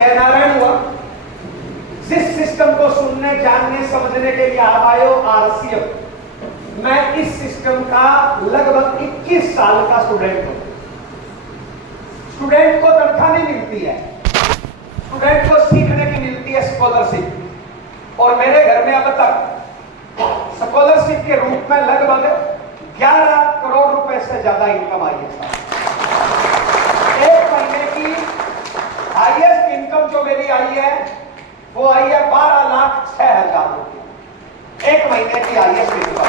नारायण हुआ। जिस सिस्टम को सुनने जानने समझने के लिए आप आए हो आरसीएम, मैं इस सिस्टम का लगभग 21 साल का स्टूडेंट हूं। स्टूडेंट को तनख्वाह नहीं मिलती है, स्टूडेंट को सीखने की मिलती है स्कॉलरशिप। और मेरे घर में अब तक स्कॉलरशिप के रूप में लगभग 11 करोड़ रुपए से ज्यादा इनकम आई है। एक महीने की हाईएस्ट इनकम जो मेरी आई है वो आई है 12,06,000 रुपये, एक महीने की हाईएस्ट इनकम।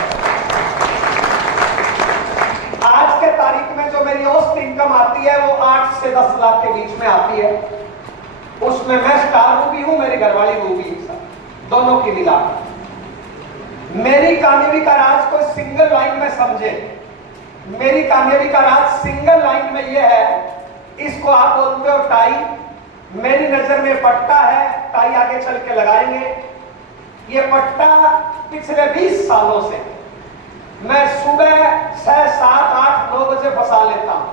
आज के तारीख में जो मेरी औसत इनकम आती है वो 8 से 10 लाख के बीच में आती है। उसमें मैं स्टार भी हूं, मेरी घरवाली वो भी, दोनों की मिला। मेरी कामयाबी का राज कोई सिंगल लाइन में समझे, मेरी कामयाबी का राज सिंगल लाइन में यह है, इसको आप बोलते हो टाई, मेरी नजर में पट्टा है, टाई आगे चल के लगाएंगे। ये पट्टा पिछले 20 सालों से मैं सुबह 6, 7, 8, 9 बजे फंसा लेता हूं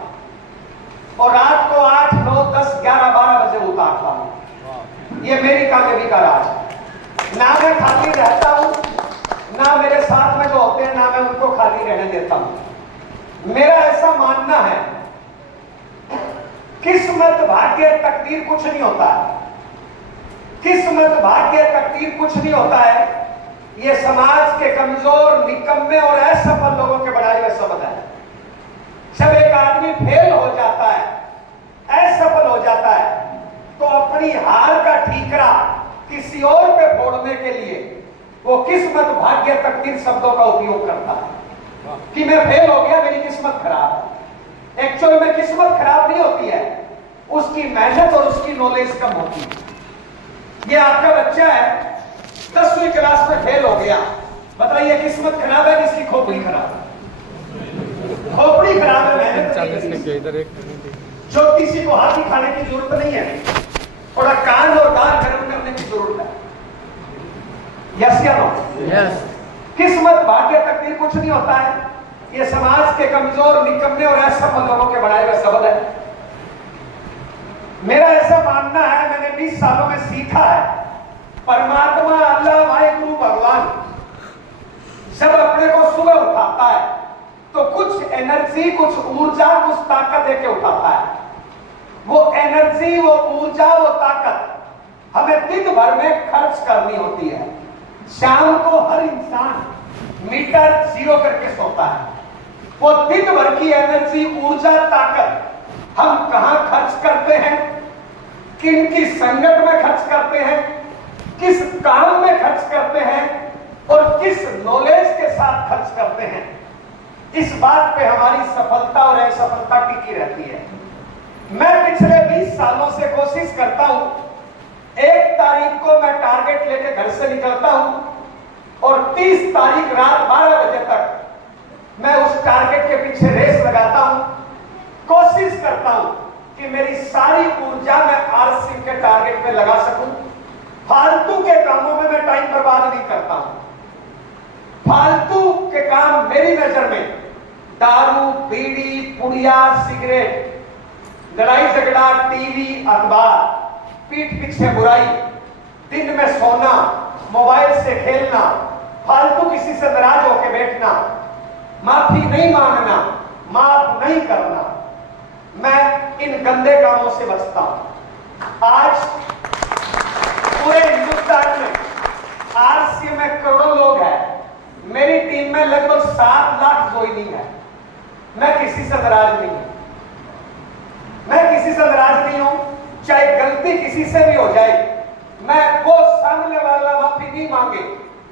और रात को 8, 9, 10, 11, 12 बजे उतारता हूं। ये मेरी कामयाबी का राज है। ना मैं खाली रहता हूं, ना मेरे साथ में जो होते हैं ना मैं उनको खाली रहने देता हूं। मेरा ऐसा मानना है, किस्मत भाग्य तकदीर कुछ नहीं होता है, किस्मत भाग्य तकदीर कुछ नहीं होता है। ये समाज के कमजोर, निकम्मे और असफल लोगों के बनाए हुए शब्द है। जब एक आदमी फेल हो जाता है, असफल हो जाता है, तो अपनी हार का ठीकरा किसी और पे फोड़ने के लिए वो किस्मत भाग्य तकदीर शब्दों का उपयोग करता है कि मैं फेल हो गया, मेरी किस्मत खराब है। एक्चुअल में किस्मत खराब नहीं होती है, उसकी मेहनत और उसकी नॉलेज कम होती है। ये आपका बच्चा है 10वीं क्लास में फेल हो गया, बताइए किस्मत खराब है, किसकी खोपड़ी खराब है? खोपड़ी खराब है, मेहनत। जो किसी को हाथी खाने की जरूरत नहीं है, थोड़ा कान और दाल गर्म करने की जरूरत है। यस या नो? यस। किस्मत भाग्य तकदीर कुछ नहीं होता है। ये समाज के कमजोर, निकम्मे और असफल लोगों के बनाए हुए शब्द है। मेरा ऐसा मानना है, मैंने 20 सालों में सीखा है, परमात्मा अल्लाह वाहिगुरु भगवान जब अपने को सुबह उठाता है तो कुछ एनर्जी, कुछ ऊर्जा, कुछ ताकत देके उठाता है। वो एनर्जी, वो ऊर्जा, वो ताकत हमें दिन भर में खर्च करनी होती है। शाम को हर इंसान मीटर 0 करके सोता है। वो दिन भर की एनर्जी, ऊर्जा, ताकत हम कहां खर्च करते हैं, किन की संगत में खर्च करते हैं, किस काम में खर्च करते हैं और किस नॉलेज के साथ खर्च करते हैं, इस बात पे हमारी सफलता और असफलता टिकी रहती है। मैं पिछले 20 सालों से कोशिश करता हूं, 1 तारीख को मैं टारगेट लेके घर से निकलता हूं और 30 तारीख रात 12 बजे तक मैं उस टारगेट के पीछे रेस लगाता हूं। कोशिश करता हूं कि मेरी सारी ऊर्जा मैं आरसीएम के टारगेट पे लगा सकूं। फालतू के कामों में मैं टाइम बर्बाद नहीं करता हूं। फालतू के काम मेरी नजर में दारू, बीड़ी, पुड़िया, सिगरेट, लड़ाई झगड़ा, टीवी, अखबार, पीठ पीछे बुराई, दिन में सोना, मोबाइल से खेलना, फालतू किसी से नाराज होकर बैठना, माफी नहीं मांगना, माफ नहीं करना, मैं इन गंदे कामों से बचता हूं। आज पूरे हिंदुस्तान में आरसीएम में करोड़ों लोग हैं, मेरी टीम में लगभग 7 लाख ज्वाइनिंग है। मैं किसी से नाराज नहीं हूं, मैं किसी से नाराज नहीं हूं। चाहे गलती किसी से भी हो जाए, मैं वो सामने वाला माफी नहीं मांगे,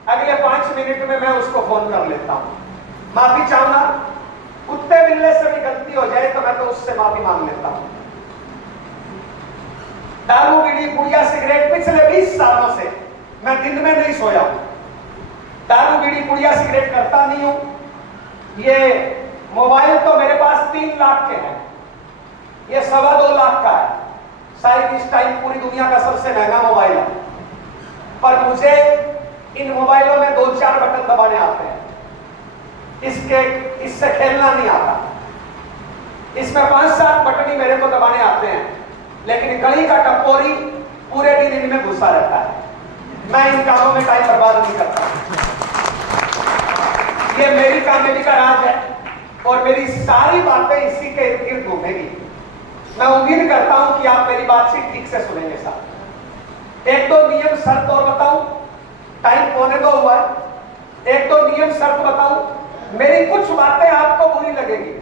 अगले 5 मिनट में मैं उसको फोन कर लेता हूं, माफी चाहूंगा। कुत्ते बिल्ले से भी गलती हो जाए तो मैं तो उससे माफी मांग लेता हूं। दारू, बीड़ी, पुड़िया, सिगरेट पिछले 20 सालों से मैं दिन में नहीं सोया हूं। दारू, बीड़ी, पुड़िया, सिगरेट करता नहीं हूं। ये मोबाइल तो मेरे पास 3 लाख के हैं, ये 2.25 लाख का है। शायद इस टाइम पूरी दुनिया का सबसे महंगा मोबाइल है, पर मुझे इन मोबाइलों में 2-4 बटन दबाने आते हैं। इससे खेलना नहीं आता। इसमें 5-7 बटन ही मेरे को दबाने आते हैं, लेकिन कड़ी का टपोरी जाता है। मैं इन कामों में टाइम बर्बाद नहीं करता। ये मेरी कामयाबी का राज है और मेरी सारी बातें इसी के इर्द गिर्द घूमेगी। मैं उम्मीद करता हूं कि आप मेरी बातचीत ठीक से सुनेंगे साहब। एक दो नियम शर्त और बताऊं, टाइम 1:45 हुआ है। एक दो नियम शर्त बताऊं, मेरी कुछ बातें आपको बुरी लगेगी,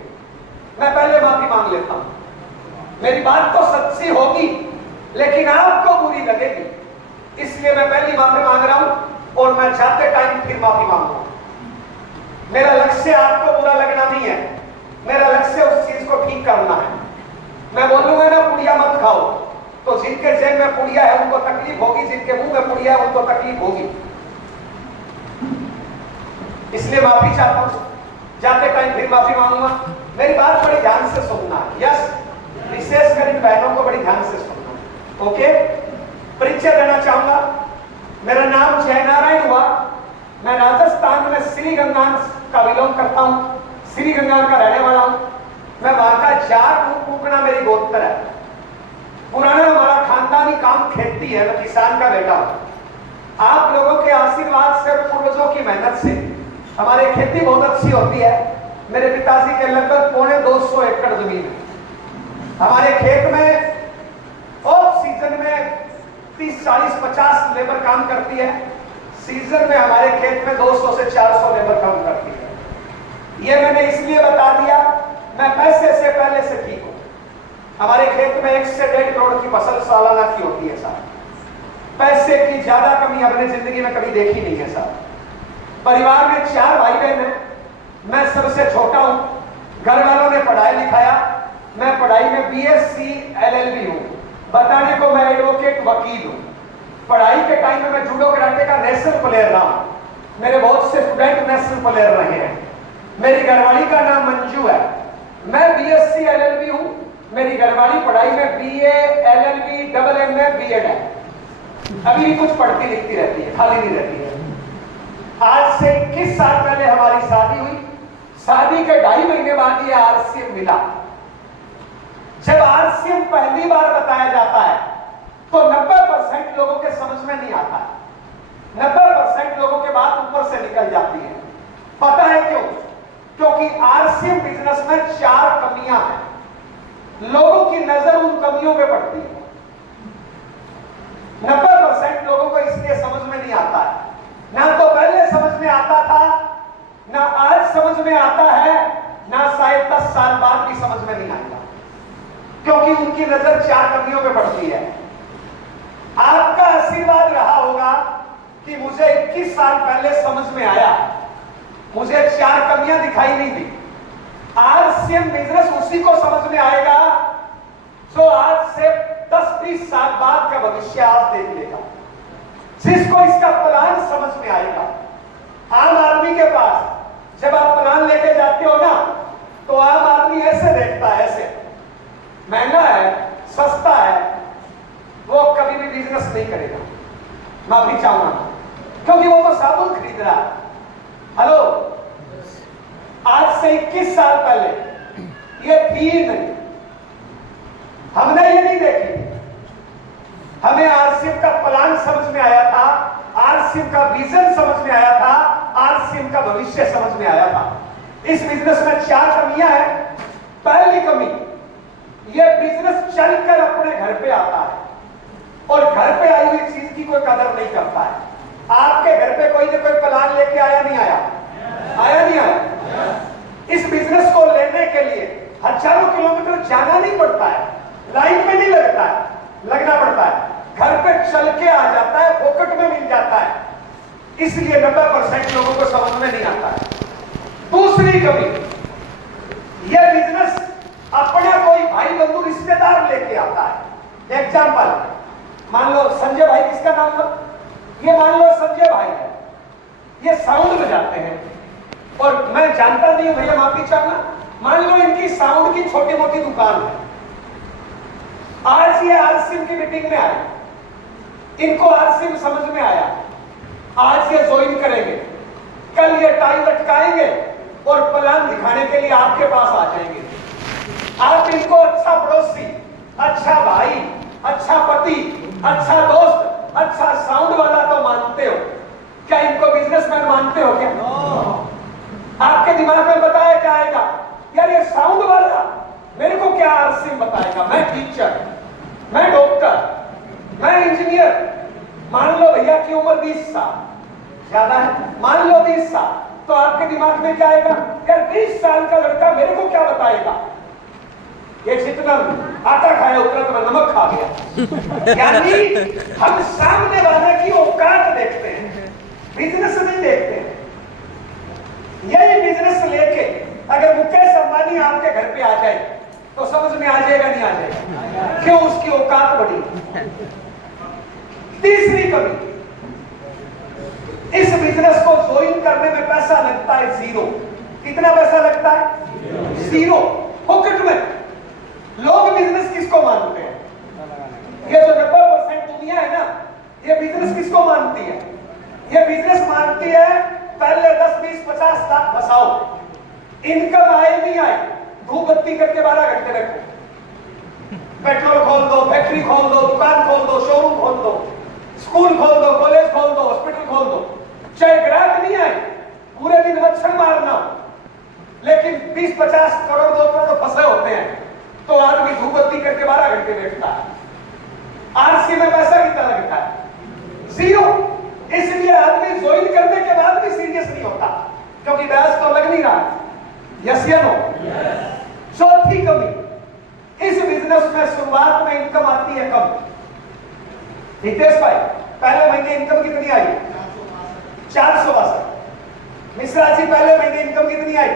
मैं पहले माफी मांग लेता हूं। मेरी बात तो सच्ची होगी लेकिन आपको बुरी लगेगी, इसलिए मैं पहली माफी मांग रहा हूं और मैं जाते टाइम फिर माफी मांगूंगा। मेरा लक्ष्य आपको बुरा लगना नहीं है, मेरा लक्ष्य उस चीज को ठीक करना है। मैं बोलूंगा ना पुड़िया मत खाओ, तो जिनके जेब में पुड़िया है उनको तकलीफ होगी, जिनके मुंह में पुड़िया है उनको तकलीफ होगी। इसलिए माफी चाहता हूं, जाते टाइम फिर माफी मांगूंगा। मेरी बात बड़ी ध्यान से सुनना, यस, विशेषकर इन बहनों को बड़ी ध्यान से सुनना। ओके, परिचय देना चाहूंगा। मेरा नाम जयनारायण हुआ। मैं राजस्थान में श्री गंगान का बिलोंग करता हूं, श्री गंगान का रहने वाला हूं। मैं वहां का जाट हूं, कुकना मेरी गोत्र है। पुराना हमारा खानदानी काम खेती है, मैं किसान का बेटा हूं। आप लोगों के आशीर्वाद से, पूर्वजों की मेहनत से हमारी खेती बहुत अच्छी होती है। मेरे पिताजी के लगभग 250 एकड़ जमीन है। हमारे खेत में ऑफ सीजन में 30, 40, 50 लेबर काम करती है। सीजन में हमारे खेत में 200 से 400 लेबर काम करती है। ये मैंने इसलिए बता दिया, मैं पैसे से पहले से ठीक हूं। हमारे खेत में 1 से 1.5 करोड़ की फसल सालाना की होती है साहब। पैसे की ज्यादा कमी हमने जिंदगी में कभी देखी नहीं है साहब। परिवार में 4 भाई बहन हैं, मैं सबसे छोटा हूं। घर वालों ने पढ़ाई लिखाया, मैं पढ़ाई में BSc LLB हूं। बताने को मैं एडवोकेट वकील हूं। पढ़ाई के टाइम में मैं जूडो कराटे का नेशनल प्लेयर रहा हूं। मेरे बहुत से स्टूडेंट नेशनल प्लेयर रहे हैं। मेरी घरवाली का नाम मंजू है। मैं BSc LLB हूं। मेरी घरवाली पढ़ाई में BA LLB MA BEd है। अभी भी कुछ पढ़ती लिखती रहती है, खाली नहीं रहती है। आज से 21 साल पहले हमारी शादी हुई। शादी के 2.5 महीने बाद ये RCM मिला। जब RCM पहली बार बताया जाता है तो 90% लोगों के समझ में नहीं आता है। 90% लोगों के बात ऊपर से निकल जाती है। पता है क्यों? क्योंकि RCM बिजनेस में 4 कमियां हैं। लोगों की नजर उन कमियों पे पड़ती है। 90% लोगों को इसलिए समझ में नहीं आता है। ना तो पहले समझ में आता था, ना आज समझ में आता है, ना शायद 10 साल बाद भी समझ में नहीं आएगा, क्योंकि उनकी नजर 4 कमियों पे पड़ती है। आपका आशीर्वाद रहा होगा कि मुझे 21 साल पहले समझ में आया, मुझे 4 कमियां दिखाई नहीं दी। RCM बिजनेस उसी को समझ में आएगा जो आज से 10-20 साल बाद का भविष्य आप देख लेगा, जिसको इसका प्लान समझ में आएगा। आम आदमी के पास जब आप प्लान लेके जाते हो ना, तो आम आदमी ऐसे देखता है, ऐसे महंगा है, सस्ता है, वो कभी भी बिजनेस नहीं करेगा। माफी चाहूंगा, क्योंकि वो तो साबुन खरीद रहा है। हेलो, आज से 21 साल पहले ये थी नहीं, हमने ये नहीं देखी। हमें RCM का प्लान समझ में आया था, RCM का विजन समझ में आया था, RCM का भविष्य समझ में आया था। इस बिजनेस में 4 कमियां हैं। पहली कमी, ये बिजनेस चलकर अपने घर पे आता है और घर पे आई हुई चीज की कोई कदर नहीं करता है। आपके घर पे कोई ना कोई प्लान लेके आया नहीं आया? आया नहीं आया? इस बिजनेस को लेने के लिए हजारों किलोमीटर जाना नहीं पड़ता है, लाइन में नहीं लगता है, लगना पड़ता है। घर पे चल के आ जाता है, पॉकेट में मिल जाता है। इसलिए 90% लोगों को समझ में नहीं आता है। दूसरी कमी, यह बिजनेस अपने कोई भाई बंधु रिश्तेदार लेके आता है। एग्जाम्पल, मान लो संजय भाई, किसका नाम था? ये मान लो संजय भाई है, ये साउंड बजाते हैं और मैं जानता नहीं हूं, भैया माफी चाहूंगा। मान लो इनकी साउंड की छोटी मोटी दुकान है। आज ये RCM की मीटिंग में आए, इनको RCM समझ में आया, आज ये ज्वाइन करेंगे, कल ये टाई लटकाएंगे और प्लान दिखाने के लिए आपके पास आ जाएंगे। आप इनको अच्छा पड़ोसी, अच्छा भाई, अच्छा पति, अच्छा दोस्त अच्छा साउंड वाला तो मानते हो, क्या इनको बिजनेसमैन मानते हो क्या? आपके दिमाग में बताया क्या आएगा? यार ये साउंड वाला मेरे को क्या आरसीएम बताएगा? मैं टीचर, मैं डॉक्टर, मैं इंजीनियर। मान लो भैया की उम्र 20 साल, ज्यादा है, मान लो 20 साल, तो आपके दिमाग में क्या आएगा? यार 20 साल का लड़का मेरे को क्या बताएगा? ये जितना आटा खाया उतना तो नमक खा गया। यानी हम सामने वाले की औकात देखते हैं, बिजनेस नहीं देखते हैं। यही बिजनेस लेके अगर मुकेश अंबानी आपके घर पे आ जाए तो समझ में आ जाएगा नहीं आ जाएगा? क्यों? उसकी औकात बड़ी। तीसरी कमी, इस बिजनेस को ज्वाइन करने में पैसा लगता है जीरो। कितना पैसा लगता है? जीरो, पॉकेट में। लोग बिजनेस किसको मानते हैं? ये जो 90% दुनिया है ना, ये बिजनेस किसको मानती है? ये बिजनेस मानती है पहले 10, 20, 50 लाख बसाओ, इनकम आए नहीं आए, धूप बत्ती करके 12 घंटे रखो। पेट्रोल खोल दो, फैक्ट्री खोल दो, दुकान खोल दो, शोरूम खोल दो, स्कूल खोल दो, कॉलेज खोल दो, हॉस्पिटल खोल दो, चाहे ग्राहक नहीं आए, पूरे दिन मच्छर मारना हो, लेकिन 20-50 करोड़ 2 करोड़ फंसे होते हैं तो आदमी धूप बत्ती करके 12 घंटे बैठता है। आरसी में पैसा कितना लगता है? जीरो। इसलिए आदमी ज्वाइन करने के बाद भी सीरियस नहीं होता, क्योंकि ब्याज तो लग नहीं रहा। यस या नो? चौथी कमी, इस बिजनेस में शुरुआत में इनकम आती है कम। हितेश भाई, पहले महीने इनकम कितनी आई? 462। मिश्रा जी, पहले महीने इनकम कितनी आई?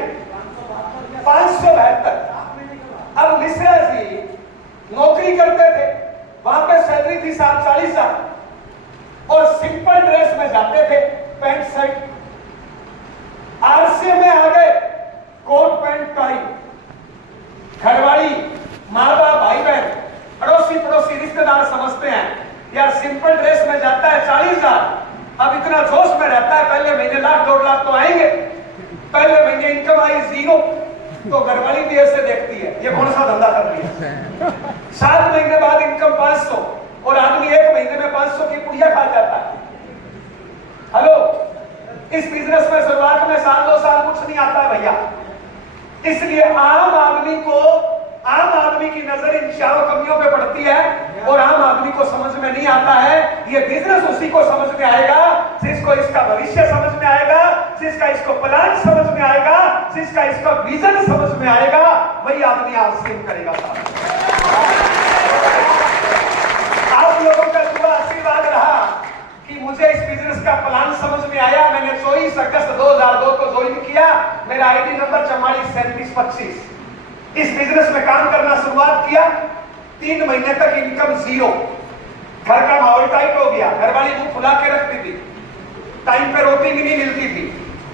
572। अब मिश्रा जी नौकरी करते थे, वहां पे सैलरी थी 40,000 और सिंपल ड्रेस में जाते थे, पैंट शर्ट। आरसे में आ गए, कोट पैंट टाई। घरवाली, माँ बाप, भाई बहन, अड़ोसी पड़ोसी रिश्तेदार समझते हैं यार सिंपल ड्रेस में जाता है 40,000, अब इतना जोश में रहता है, पहले महीने 1-2 लाख तो आएंगे। पहले महीने इनकम आई जीरो, तो घरवाली भी ऐसे देखती है ये कौन सा धंधा कर लिया। 7 महीने बाद इनकम 500 और आदमी 1 महीने में 500 की पुड़िया खा जाता है। हेलो, इस बिजनेस में शुरुआत में 1-2 साल कुछ नहीं आता है भैया। इसलिए आम आदमी की नजर इन चारों कमियों पे पड़ती है और आम आदमी को समझ में नहीं आता है। ये बिजनेस उसी को समझ में आएगा जिसको इसका भविष्य समझ में आएगा, जिसका इसको प्लान समझ में आएगा, जिसका इसका विजन समझ में आएगा, वही आदमी आरसीएम करेगा। आप लोगों का पूरा आशीर्वाद रहा कि मुझे इस बिजनेस का प्लान समझ में आया। मैंने 24 अगस्त 2002 को ज्वाइन किया। मेरा आईडी नंबर 443725। इस बिजनेस में काम करना शुरुआत किया। 3 महीने तक इनकम जीरो। घर का माहौल टाइट हो गया, घरवाली मुंह फुला के रखती थी, टाइम पे रोटी भी नहीं मिलती थी।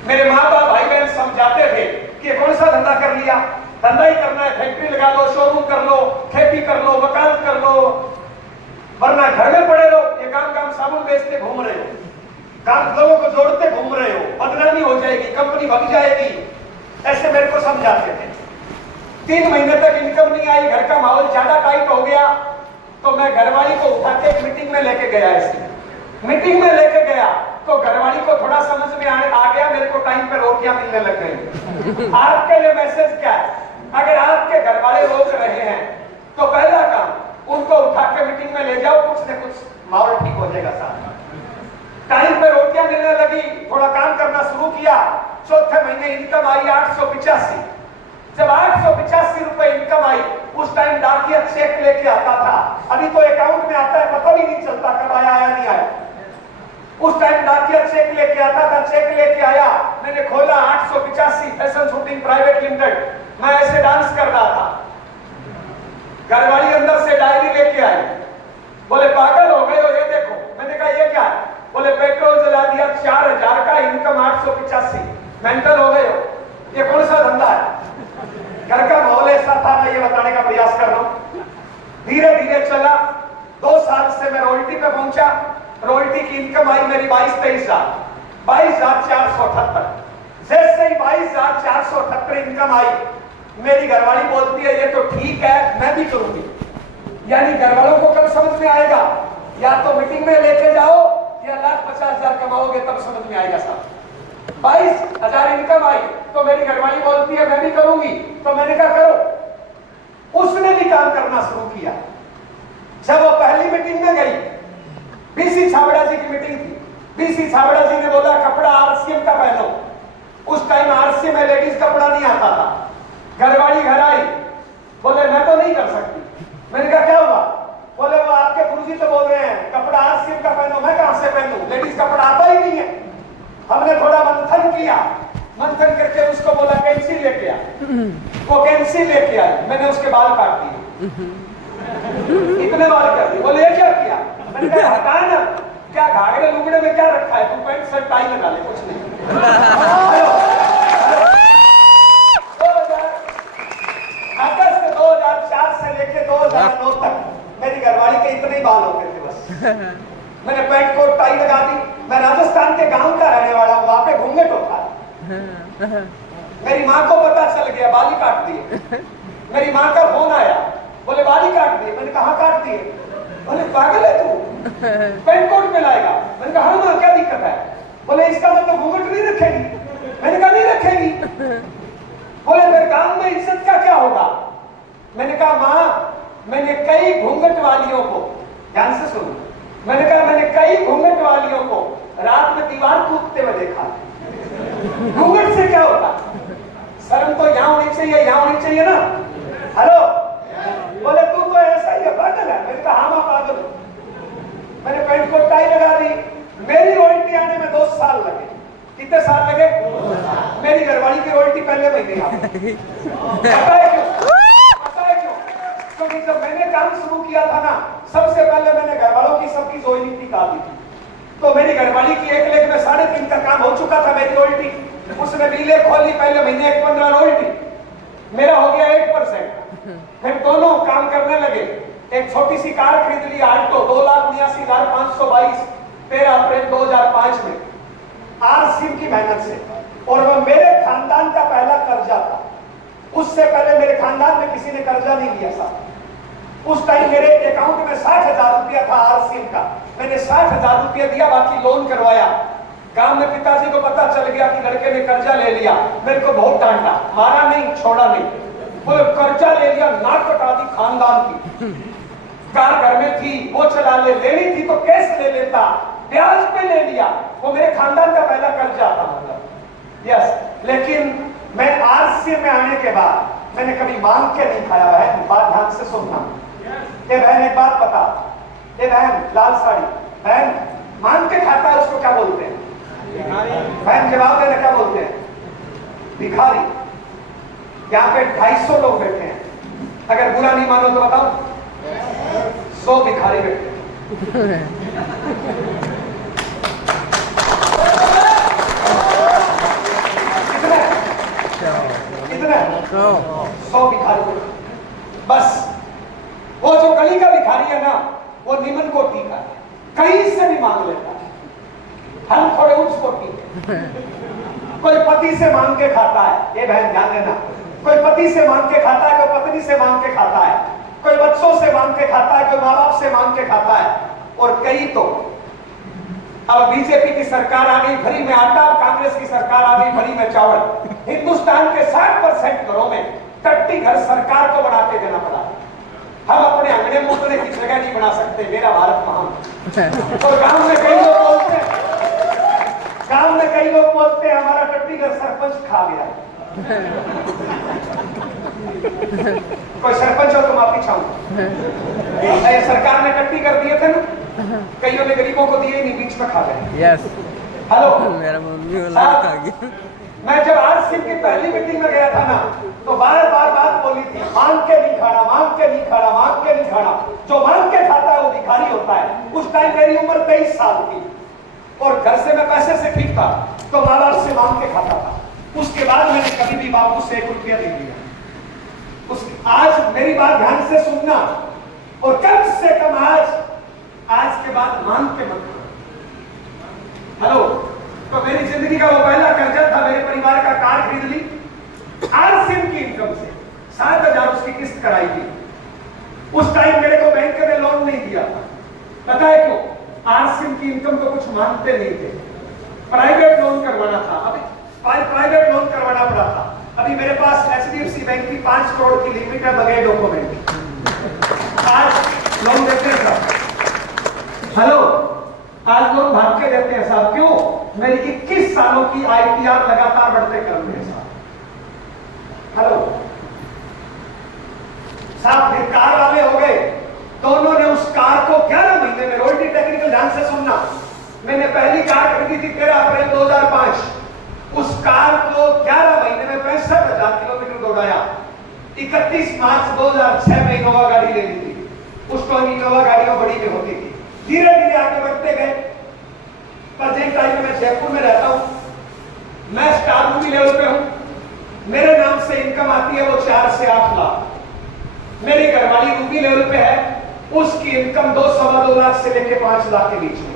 मेरे माँ बाप, भाई बहन समझाते थे कि कौन सा धंधा कर लिया, धंधा ही करना है, फैक्ट्री लगा लो, शोरूम कर लो, खेती कर लो, वकालत कर लो, वरना घर में पड़े रहो। ये काम साबुन बेचते घूम रहे हो, काम लोगों को जोड़ते घूम रहे हो, बदनामी हो जाएगी, कंपनी भग जाएगी, ऐसे मेरे को समझाते थे। 3 महीने तक इनकम नहीं आई, घर का माहौल ज्यादा टाइट हो गया, तो मैं घरवाली को उठा के मीटिंग में लेके गया। ऐसी मीटिंग में लेके गया तो घरवाली को थोड़ा समझ में आ गया, मेरे को टाइम पे रोटियां मिलने लग गई। आपके लिए मैसेज क्या है? अगर आपके घर वाले रोक रहे हैं तो पहला काम उनको उठा के मीटिंग में ले जाओ, कुछ न कुछ माहौल ठीक हो जाएगा। साथ टाइम पे रोटियां मिलने लगी, थोड़ा काम करना शुरू किया। चौथे महीने इनकम आई 885। जब 885 रुपए इनकम आई, उस टाइम डाकिया चेक लेके आता था। अभी तो अकाउंट में आता है, पता भी नहीं चलता कब आया या नहीं आया। उस टाइम डाकिया चेक लेके आता था। चेक लेके आया, मैंने खोला 885 फैशन शूटिंग प्राइवेट लिमिटेड। मैं ऐसे डांस कर रहा था, घरवाली अंदर से डायरी लेके आई, बोले पागल हो गए हो, ये देखो। मैंने कहा ये क्या है? बोले पेट्रोल जला दिया 4000 का, इनकम 885, मेंटल हो गए हो, ये कौन सा धंधा है? घर का माहौल ऐसा था, मैं ये बताने का प्रयास कर रहा हूं। धीरे धीरे चला, 2 साल से मैं रॉयल्टी पे पहुंचा। रॉयल्टी की इनकम आई मेरी 22-23,000, 22,478। जैसे ही 22,478 इनकम आई, मेरी घरवाली बोलती है ये तो ठीक है, मैं भी करूंगी। यानी घरवालों को कब समझ में आएगा? या तो मीटिंग में लेके जा 22,000 कमाओगे तब समझ में आएगा साहब। 22,000 इनकम आई तो मेरी घरवाली बोलती है मैं भी करूंगी, तो मैंने कहा करो। उसने भी काम करना शुरू किया। जब वो पहली मीटिंग में गई, बीसी छाबड़ा जी की मीटिंग थी, बीसी छाबड़ा जी ने बोला कपड़ा आरसीएम का पहनो। उस टाइम आरसीएम में लेडीज कपड़ा नहीं आता था। घरवाली घर आई, बोले मैं तो नहीं कर सकती। मैंने कहा क्या हुआ? बोले वो आपके गुरुजी तो बोल रहे हैं कपड़ा आरसीएम का पहनो। मैं कहां से पहनूं, लेडीज कपड़ा आता ही नहीं है। हमने थोड़ा मंथन किया, मंथन करके उसको बोला कैंची लेके आ। वो कैंची लेके आई, मैंने उसके बाल काट दिए, इतने बाल कर दिए। बोले ये क्या किया? मैंने कहा हटा ना, क्या घाघरे लुगड़े में क्या रखा है, तू पैंट शर्ट टाई लगा ले, कुछ नहीं। अगस्त 2004 से लेके 2009 तक मेरी घरवाली के इतने ही बाल होते थे बस। मैंने पैंट कोट टाई लगा दी। मैं राजस्थान के गांव का रहने वाला हूँ, वहां पे घूंघट होता है। मेरी माँ को पता चल गया, बाल ही काट दिए। मेरी माँ का फोन आया, बोले बाल ही काट दिए। मैंने कहा काट दिए? बोले पागल है तू, पैंट कोट में लाएगा? मैंने कहा हाँ माँ क्या दिक्कत है? बोले इसका मतलब घूंघट नहीं रखेगी। मैंने कहा नहीं रखेगी। बोले फिर गांव में इज्जत का क्या होगा? मैंने कहा माँ मैंने कई घूंघट वालियों को, ध्यान से सुनो, मैंने कहा मैंने कई घूंघट वालियों को रात में दीवार कूदते हुए देखा। घूंघट से क्या होता? शर्म तो यहाँ होनी चाहिए, यहाँ होनी चाहिए ना। हेलो, बोले तू तो ऐसा ही है, पागल है। मैंने कहा हाँ माँ पागल हूं। मैंने पैंट कोट टाई लगा दी। मेरी रॉयल्टी आने में 2 साल लगे। कितने साल लगे? मेरी घरवाली की रॉयल्टी पहले महीने आई। पता है क्यों? पता है क्यों? क्योंकि जब मैंने काम शुरू किया था ना, सबसे पहले मैंने घरवालों की सबकी रॉयल्टी निकाली थी। तो मेरी घरवाली की 1 लाख में 3.5 का काम हो चुका था। मेरी रॉयल्टी उसने बीले खोली, पहले महीने 1.15 रॉयल्टी, मेरा हो गया 8%। फिर दोनों काम करने लगे। एक छोटी सी कार खरीद ली आल्टो, 2,79,522, 13 अप्रैल 2005 में, आरसीएम की मेहनत से। और वह मेरे खानदान का पहला कर्जा था। उससे पहले मेरे खानदान में किसी ने कर्जा नहीं लिया था। उस टाइम मेरे अकाउंट में 60,000 रुपया था आरसीएम का। मैंने 60,000 रुपया दिया, बाकी लोन करवाया। गांव में पिताजी को पता चल गया कि लड़के ने कर्जा ले लिया। मेरे को बहुत डांटा, मारा नहीं, छोड़ा नहीं। बोले कर्जा ले लिया, नाक कटा दी खानदान की। कार घर में थी, वो चला ले, लेनी थी तो कैश ले लेता, ब्याज पे ले लिया। वो मेरे खानदान का पहला कर्जा था, मतलब यस। लेकिन मैं आरसीएम में आने के बाद मैंने कभी मांग के नहीं खाया है। बात ध्यान से सुनना। ये बहन एक बात बता, ये बहन लाल साड़ी बहन मांग के खाता है, उसको क्या बोलते हैं? बहन जवाब देना, क्या बोलते हैं? भिखारी। यहाँ पे 250 लोग बैठे हैं, अगर बुरा नहीं मानो तो बताओ, 100 भिखारी बैठे हैं। कितने? 100 भिखारी। बस वो जो गली का भिखारी है ना, वो निमन कोटि का है, कहीं से भी मांग लेता है। हम थोड़े उच्च कोटि के। कोई पति से मांग के खाता है, ये बहन ध्यान देना, कोई पति से मांग के खाता है, कोई पत्नी से मांग के खाता है, कोई बच्चों से मांग के खाता है, कोई माँ बाप से मांग के खाता है। और कई तो अब बीजेपी की सरकार आ गई, भरी में आटा, कांग्रेस की सरकार आ गई, भरी में चावल। हिंदुस्तान के 60% घरों में टट्टी घर सरकार को बना के देना पड़ा। हम अपने अंगने मुंगने की जगह नहीं बना सकते, मेरा भारत महान। और गांव में कई लोग बोलते हैं, गांव में कई लोग बोलते हैं हमारा टट्टी घर सरपंच खा गया। कोई सरपंच हो तो माफी चाहूंगा। सरकार ने टट्टी कर दिए थे ना, कईयों ने गरीबों को दिए नहीं, बीच में खा गए। यस। हेलो, मेरा मम्मी वाला खा गया। मैं जब आरसीएम की पहली मीटिंग में गया था ना, तो बार बार बात बोली थी, मांग के नहीं खाना, मांग के नहीं खाना, मांग के नहीं खाना। जो मांग के खाता है वो भिखारी होता है। उस टाइम मेरी उम्र 23 साल थी और घर से मैं पैसे से ठीक था, तो माँ बाप से मांग के खाता था। उसके बाद मैंने कभी भी बापू से 1 रुपया नहीं लिया। आज मेरी बात ध्यान से सुनना, और कम से कम आज के बाद मांग के मत करो। हेलो, तो मेरी जिंदगी का वो पहला कर्जा था, मेरे परिवार का कार खरीद ली आरसीएम की इनकम से, 7,000 उसकी किस्त कराई थी। उस टाइम मेरे को बैंक ने लोन नहीं दिया था, पता है क्यों? आरसीएम की उसकी इनकम को कुछ मानते नहीं थे। प्राइवेट लोन करवाना था, अभी प्राइवेट लोन करवाना पड़ा था। अभी मेरे पास HDFC बैंक की 5 करोड़ की लिमिट है बगैर डॉक्यूमेंट, आज लोन देते हैं साहब। हेलो, आज लोग भाग के देते हैं साहब, क्यों? मेरी 21 सालों की ITR लगातार बढ़ते क्रम में साहब। हेलो साहब, फिर कार वाले हो गए, दोनों ने उस कार को 11 महीने में, रोटी टेक्निकल ध्यान से सुनना, मैंने पहली कार खरीदी थी 13 अप्रैल 2005। उस कार को 11 महीने में 65,000 किलोमीटर दौड़ाया। 31 मार्च 2006 में इनोवा गाड़ी ले ली थी। उस टाइम इनोवा गाड़ियों बड़ी में होती थी। धीरे धीरे आगे बढ़ते गए। प्रेजेंट टाइम में मैं जयपुर में रहता हूं, मैं स्टार मूवी लेवल पे हूं। मेरे नाम से इनकम आती है वो 4 से 8 लाख। मेरी घरवाली रूबी लेवल पे है, उसकी इनकम 2-2.25 लाख से लेके 5 लाख के बीच में।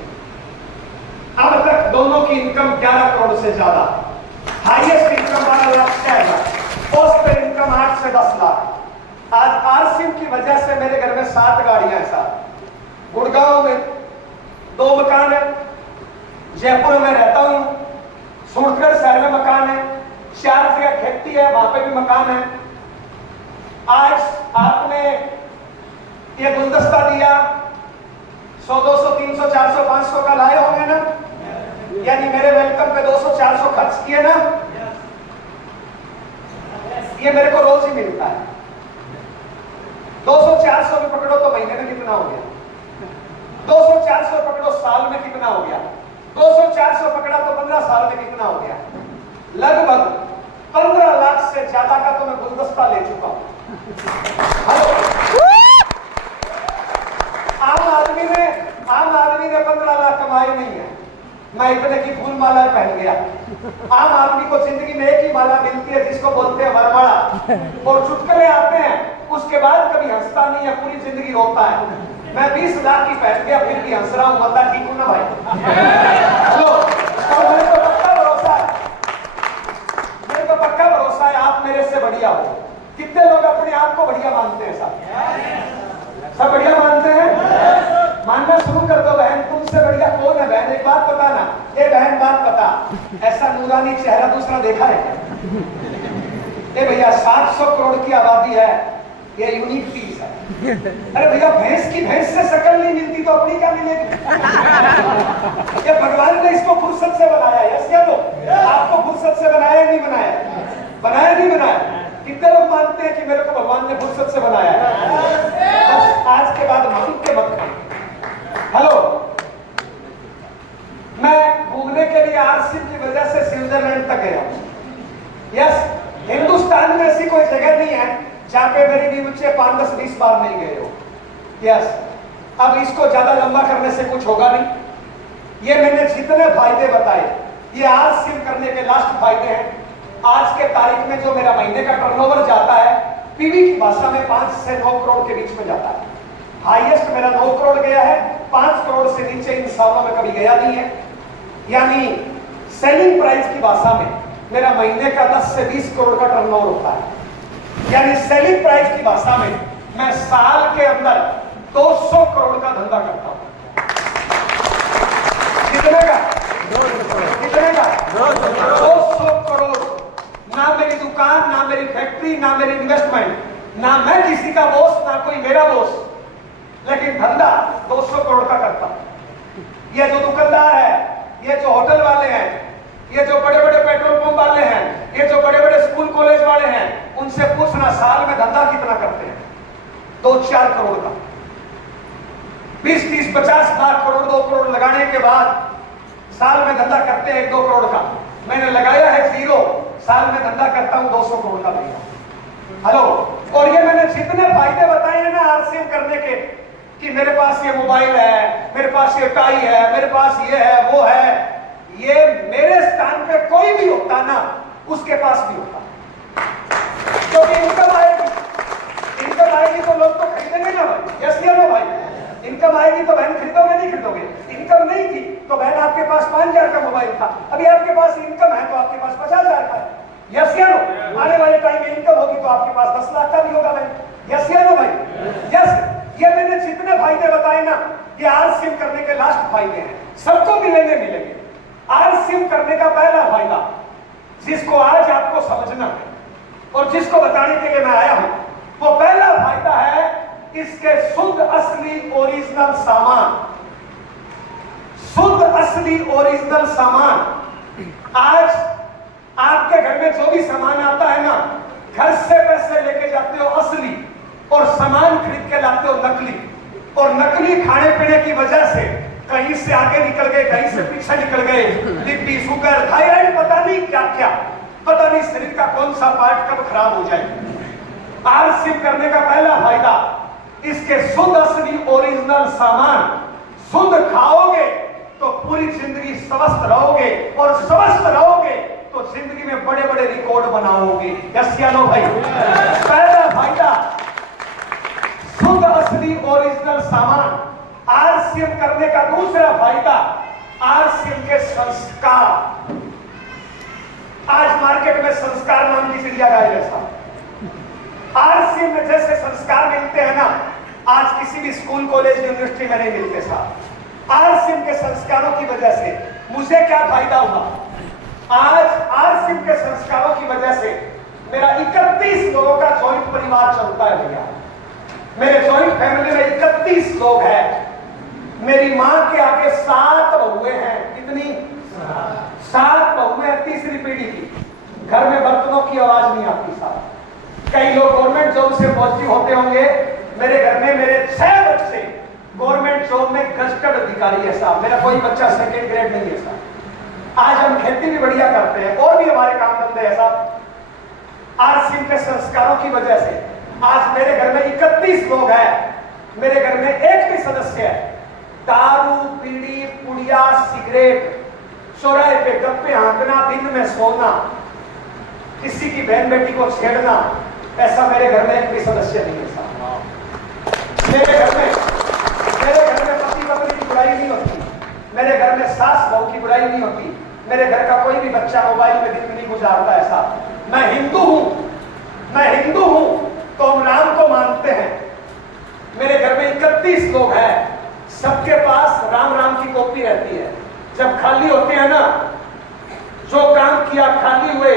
अब तक दोनों की इनकम 11 करोड़ से ज्यादा। Highest income 12 lakh 6 lakh, post पे इनकम 8 से 10 लाख। आज आरसीएम की वजह से मेरे घर में 7 गाड़ियां हैं साहब। गुड़गांव में 2 मकान है, जयपुर में रहता हूं, सूरतगढ़ शहर में मकान है, 4 जगह खेती है, वहां पे भी मकान है। आज आपने ये गुलदस्ता दिया, 100, 200, 300, 400, 500 का लाए होंगे ना, यानी मेरे वेलकम पे 200, 400 खर्च किए ना। ये मेरे को रोज ही मिलता है। 200, 400 भी पकड़ो तो महीने में कितना हो गया? 200, 400 पकड़ो साल में कितना हो गया? 200, 400 पकड़ा तो 15 साल में कितना हो गया? लगभग 15 लाख से ज्यादा का तो मैं गुलदस्ता ले चुका हूं। आम आदमी ने 15 लाख कमाए नहीं है, मैं इतने की फूल माला पहन गया। आम आदमी को जिंदगी में एक ही माला मिलती है जिसको बोलते हैं वरमाला, और चुटकुले आते हैं, उसके बाद कभी हंसता नहीं है, पूरी जिंदगी रोता है। मैं 20 लाख की पहन गया, फिर भी हंस रहा हूं, मतलब ठीक हूं ना भाई? हेलो, और मेरे को पक्का भरोसा है, मेरे को पक्का भरोसा है आप मेरे से बढ़िया हो। कितने लोग अपने आप को बढ़िया मानते हैं साहब? सब बढ़िया मानते हैं? मानना शुरू कर दो बहन, तुमसे बढ़िया कौन है बहन? एक बात बताना, ये बहन बात बता, ऐसा नूरानी चेहरा दूसरा देखा है क्या? ये भैया 700 करोड़ की आबादी है, ये यूनिक चीज है। अरे भैया, भैंस की भैंस से शक्ल नहीं मिलती तो अपनी क्या मिलेगी? ये भगवान ने इसको फुर्सत से बनाया, यस या नो? आपको फुर्सत से बनाया नहीं बनाया? बनाया नहीं बनाया? कितने लोग मानते हैं कि मेरे को भगवान ने फुर्सत से बनाया है? बस आज के बाद मान के मत खाएं। हेलो, मैं घूमने के लिए आरसीएम की वजह से स्विट्जरलैंड तक गया। यस, हिंदुस्तान में ऐसी कोई जगह नहीं है जहां पे मेरी नीचे 5, 10, 20 बार नहीं गए हो। यस, अब इसको ज्यादा लंबा करने से कुछ होगा नहीं। ये मैंने जितने फायदे बताए, ये आरसीएम करने के लास्ट फायदे हैं। आज के तारीख में जो मेरा महीने का टर्नओवर जाता है, पीवी की भाषा में 5 से 9 करोड़ के बीच में जाता है। हाईएस्ट मेरा 9 करोड़ गया है, 5 करोड़ से नीचे इन सालों में कभी गया नहीं है। यानी सेलिंग प्राइस की भाषा में मेरा महीने का 10 से 20 करोड़ का टर्नओवर होता है। यानी सेलिंग प्राइस की भाषा में मैं साल के अंदर 200 करोड़ का धंधा करता हूं। कितने का? 200 करोड़। ना मेरी दुकान, ना मेरी फैक्ट्री, ना मेरी इन्वेस्टमेंट, ना मैं किसी का बॉस, ना कोई मेरा बॉस, लेकिन धंधा 200 करोड़ का करता हूं। ये जो दुकानदार है, ये जो होटल वाले हैं, ये जो बड़े बड़े पेट्रोल पंप वाले हैं, ये जो बड़े बड़े स्कूल कॉलेज वाले हैं, उनसे पूछना साल में धंधा कितना करते हैं? 2-4 करोड़ का। 20, 30, 50 लाख करोड़, 2 करोड़ लगाने के बाद साल में धंधा करते हैं 1-2 करोड़ का। मैंने लगाया है 0, साल में धंधा करता हूं 200 करोड़ का भैया। हेलो, और ये मैंने जितने फायदे बताए हैं ना आरसीएम करने के, कि मेरे पास ये मोबाइल है, मेरे पास ये टाई है, मेरे पास ये है, वो है, ये मेरे स्थान पे कोई भी होता ना, उसके पास भी होता। क्योंकि इनकम आएगी तो लोग तो खरीदेंगे ना भाई, यस या नो भाई? इनकम आएगी तो बहन खरीदोगे नहीं खरीदोगे? इनकम नहीं थी तो बहन आपके पास 5,000 का मोबाइल था, अभी आपके पास इनकम है तो आपके पास 50,000 का है, यस या नो? आने वाले टाइम में इनकम होगी तो आपके पास 10 लाख का भी होगा बहन, यस या नो भाई? यस। ये मैंने जितने फायदे बताए ना, ये आरसीएम करने के लास्ट फायदे हैं, सबको मिलेंगे। आरसीएम करने का पहला फायदा जिसको आज आपको समझना है और जिसको बताने के लिए मैं आया हूं, वो पहला फायदा है इसके शुद्ध असली ओरिजिनल सामान। शुद्ध असली ओरिजिनल सामान। आज आपके घर में जो भी सामान आता है ना, घर से पैसे लेके जाते हो असली और सामान खरीद के लाते हो नकली, और नकली खाने पीने की वजह से कहीं से आगे निकल गए, कहीं से पीछे निकल गए, बीपी, शुगर, थायराइड, पता नहीं क्या क्या, पता नहीं शरीर का कौन सा पार्ट कब खराब हो जाए। आरसीएम करने का पहला फायदा इसके शुद्ध असली ओरिजिनल सामान। शुद्ध खाओगे तो पूरी जिंदगी स्वस्थ रहोगे, और स्वस्थ रहोगे तो जिंदगी में बड़े बड़े रिकॉर्ड बनाओगे। यस या नो भाई? पहला फायदा शुद्ध असली ओरिजिनल सामान। आरसीएम करने का दूसरा फायदा आरसीएम के संस्कार। आज मार्केट में संस्कार नाम की चिड़िया गाय जैसा आरसीएम में जैसे संस्कार मिलते हैं ना, आज किसी भी स्कूल, कॉलेज, यूनिवर्सिटी में नहीं मिलते साहब। आरसीएम के संस्कारों की वजह से मुझे क्या फायदा हुआ? आज आरसीएम के संस्कारों की वजह से मेरा 31 लोगों का जॉइंट परिवार चलता है भैया। मेरे जॉइंट फैमिली में 31 लोग हैं। मेरी मां के आगे 7 बहुएं हैं। कितनी? 7 बहुएं, तीसरी पीढ़ी की। घर में बर्तनों की आवाज नहीं आती साहब। कई लोग गवर्नमेंट जॉब से पॉजिटिव होते होंगे। मेरे घर में मेरे 6 बच्चे गवर्नमेंट जॉब में गजटेड अधिकारी है साहब। मेरा कोई बच्चा सेकेंड ग्रेड नहीं है साहब। आज हम खेती भी बढ़िया करते हैं और भी हमारे काम धंधे हैं साहब। आरसीएम के संस्कारों की वजह से आज मेरे घर में 31 लोग हैं। मेरे घर में एक भी सदस्य है दारू, बीड़ी, पुड़िया, सिगरेट, चौराहे पे गप्पे हाँकना, दिन में सोना, किसी की बहन बेटी को छेड़ना, ऐसा मेरे घर में एक भी सदस्य नहीं है साहब। मेरे घर में पति पत्नी की बुराई नहीं होती। मेरे घर में सास बहू की बुराई नहीं होती। मेरे घर का कोई भी बच्चा मोबाइल में दिन नहीं गुजारता है साहब। मैं हिंदू हूं तो हम राम को मानते हैं। मेरे घर में 31 लोग हैं, सबके पास राम राम की कॉपी रहती है। जब खाली होते हैं ना, जो काम किया खाली हुए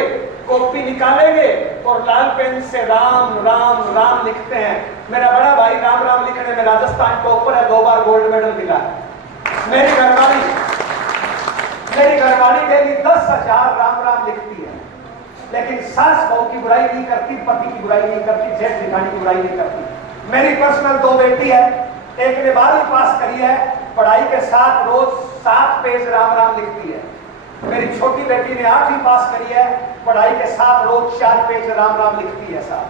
कॉपी निकालेंगे और लाल पेन से राम राम राम लिखते हैं। मेरा बड़ा भाई राम राम लिखने में राजस्थान टॉपर है, 2 बार गोल्ड मेडल मिला है। मेरी घरवाली डेली 10,000 राम राम लिखती है, लेकिन सास बहू की बुराई नहीं करती, पति की बुराई नहीं करती, जेठ जेठानी की बुराई नहीं करती। मेरी पर्सनल 2 बेटी है। एक ने 12वीं पास करी है, पढ़ाई के साथ रोज 7 पेज राम राम लिखती है। मेरी छोटी बेटी ने 8वीं पास करी है, पढ़ाई के साथ रोज 4 पेज राम राम लिखती है साहब।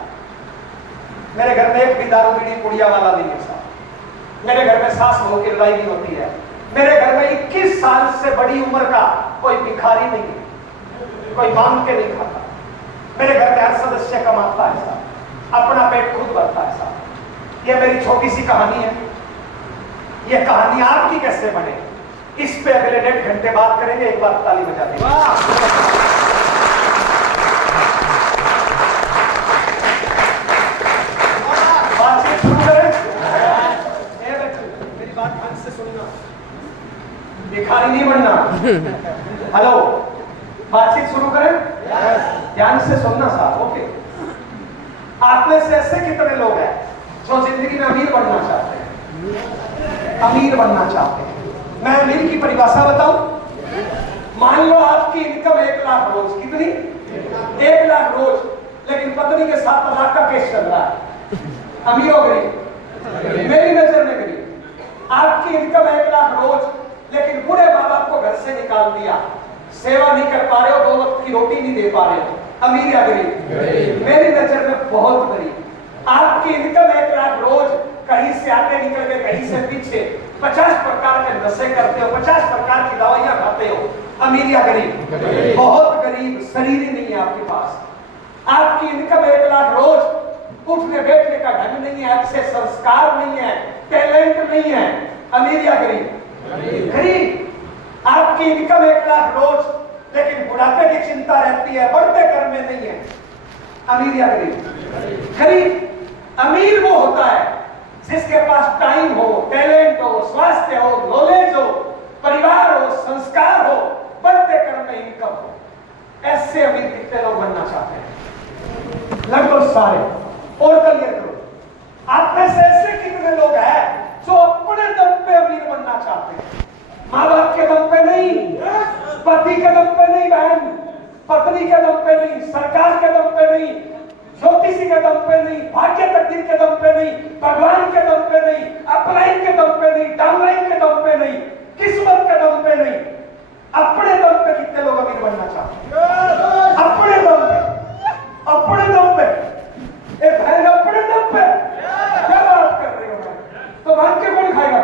मेरे घर में एक भी दारू बीड़ी पुड़िया वाला नहीं है साहब। मेरे घर में सास बहू की लड़ाई नहीं होती है। मेरे घर में 21 साल से बड़ी उम्र का कोई भिखारी नहीं है, कोई मांग के नहीं खाता। मेरे घर में हर सदस्य कमाता है साहब, अपना पेट खुद भरता है साहब। यह मेरी छोटी सी कहानी है। यह कहानी आपकी कैसे बने, इस पे अगले 1.5 घंटे बात करेंगे। एक बार ताली बजा देंगे। बातचीत शुरू करें। मेरी बात ध्यान से सुनना, भिखारी नहीं बनना। हेलो, बातचीत शुरू करें। ध्यान से सुनना साहब। ओके, आप में से ऐसे कितने लोग हैं जो जिंदगी में अमीर बनना चाहते हैं? अमीर बनना चाहते हैं। मैं अमीर की परिभाषा बताऊं। मान लो आपकी इनकम 1 लाख रोज। कितनी? 1 लाख रोज, लेकिन पत्नी के साथ तलाक का केस चल रहा है। अमीर हो गरीब? मेरी नजर में गरीब। आपकी इनकम 1 लाख रोज, लेकिन पूरे माँ बाप को घर से निकाल दिया, सेवा नहीं कर पा रहे हो, 2 वक्त की रोटी नहीं दे पा रहे हो। अमीर या गरीब? मेरी नजर में बहुत गरीब। आपकी इनकम 1 लाख रोज, कहीं से आगे निकल के कहीं से पीछे, 50 प्रकार के नशे करते हो, 50 प्रकार की दवाइयां खाते हो। अमीर या गरीब? बहुत गरीब। शरीर ही नहीं है आपके पास। आपकी इनकम 1 लाख रोज, उठने बैठने का ढंग नहीं है, अच्छे संस्कार नहीं है, टैलेंट नहीं है। अमीर या गरीब? गरीब। आपकी इनकम 1 लाख रोज, लेकिन बुढ़ापे की चिंता रहती है, बढ़ते कर में नहीं है। अमीर या गरीब? गरीब। अमीर वो होता है जिसके पास टाइम हो, टैलेंट हो, स्वास्थ्य हो, नॉलेज हो, परिवार हो, संस्कार हो, बढ़ते क्रम में इनकम हो, ऐसे अमीर कितने लोग बनना चाहते हैं? लगभग सारे। और क्लियर करो, आप में से ऐसे कितने लोग हैं जो अपने दम पे अमीर बनना चाहते हैं? माँ बाप के दम पे नहीं, पति के दम पे नहीं, बहन पत्नी के दम पे नहीं, सरकार के दम पे नहीं, ज्योतिषी के दम पे नहीं, भाग्य तकदीर के दम पे नहीं, भगवान के दम पे नहीं, अपलाइन के दम पे नहीं, डाउनलाइन के दम पे नहीं, किस्मत के दम पे नहीं, अपने दम पे कितने लोग अमीर बनना चाहते हैं? अपने दम पे, अपने दम पे। ए बहन, अपने दम पे क्या बात कर रहे हो? तो भाग के कौन खाएगा?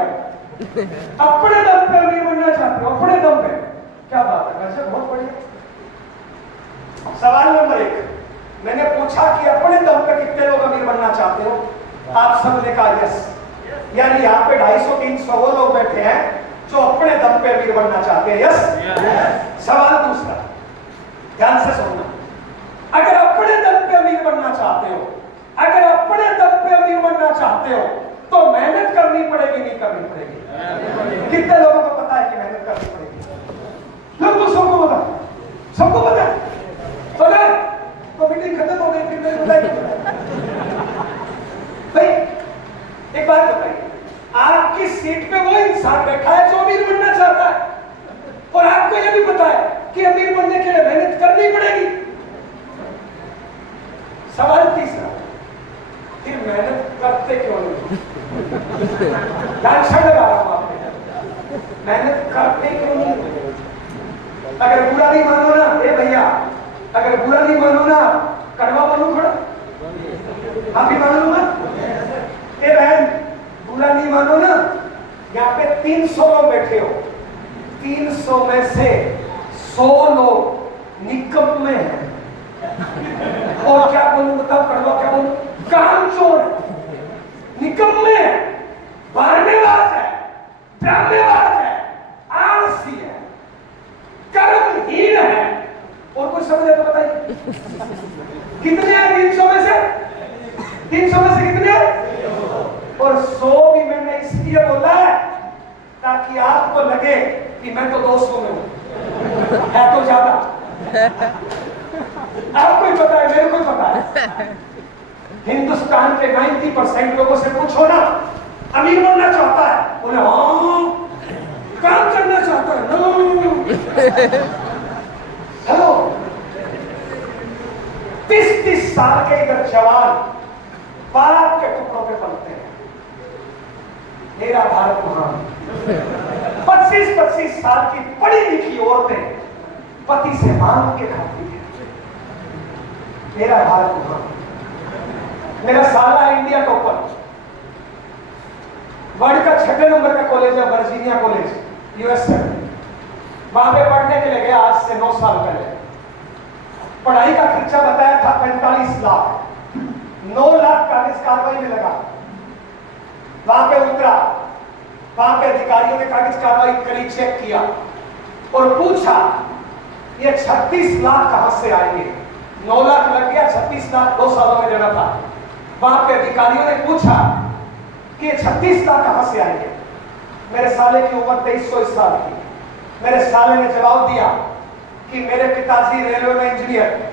अपने दम पे अमीर बनना चाहते हो, अपने दम पे। क्या बात है, वैसे बहुत बढ़िया। सवाल नंबर 1 मैंने पूछा कि अपने दम पे कितने लोग अमीर बनना चाहते हो? आप सब ने कहा यस। यानी यहाँ पे 250-300 वो लोग बैठे हैं जो अपने दम पे अमीर बनना चाहते हैं। यस। सवाल दूसरा, ध्यान से सुनना। अगर अपने दम पे अमीर बनना चाहते हो, अगर अपने दम पे अमीर बनना चाहते हो, तो मेहनत करनी पड़ेगी, नहीं करनी पड़ेगी? कितने लोगों को पता है कि मेहनत करनी पड़ेगी? लगभग सबको पता, सबको पता है। तो मीटिंग खत्म हो गई, फिर मेरे बताइए भाई, एक बात बताइए, आपकी सीट पे वो इंसान बैठा है जो अमीर बनना चाहता है, और आपको यह भी पता है कि अमीर बनने के लिए मेहनत करनी पड़ेगी। सवाल तीसरा, फिर मेहनत करते क्यों नहीं? टेंशन लगा रहा हूं आप पे, मेहनत करते क्यों नहीं? अगर बुरा नहीं मानो ना, ए भैया, अगर बुरा नहीं मानो ना, कड़वा मानो थोड़ा, माफी मांग लूंगा। ए बहन, बुरा नहीं मानो ना, यहाँ पे 300 लोग बैठे हो, 300 में से 100 लोग निकम्मे हैं। और क्या बोलूं, बताओ, कड़वा क्या बोलूं? कामचोर है, निकम्मे है, बहानेबाज है, ड्रामेबाज है, आलसी है, कर्महीन है। और कुछ समझे तो बताइए, कितने हैं 300 में से? 300 में से कितने? और 100 भी मैंने इसलिए बोला है ताकि आपको लगे कि मैं तो 200 में हूं, है तो ज्यादा। आपको ही पता है, मेरे को ही पता है। हिंदुस्तान के 90% लोगों से पूछो ना, अमीर बनना चाहता है? बोले हाँ। काम करना चाहता है? नो। हेलो, 30-30 साल के इधर जवान बाप के टुकड़ों पे पलते हैं। मेरा भारत महान। 25-25 साल की पढ़ी लिखी औरतें पति से मांग के खाती है। मेरा भारत महान। मेरा साला इंडिया टॉपर, वर्ल्ड का 6 नंबर का कॉलेज है वर्जीनिया कॉलेज, यूएस में। वहां पे पढ़ने के लिए गया आज से 9 साल पहले। पढ़ाई का खर्चा बताया था 45 लाख, 9 लाख कागज कार्रवाई में लगा। वहां पे उतरा, वहां पे अधिकारियों ने कागज कार्रवाई करी, चेक किया और पूछा ये 36 लाख कहां से आएंगे? 9 लाख लग गया, 36 लाख 2 सालों में देना था। वहां पे अधिकारियों ने पूछा कि 36 लाख कहां से आएंगे? मेरे साले की उम्र 23 साल की। मेरे साले ने जवाब दिया कि मेरे पिताजी रेलवे में इंजीनियर,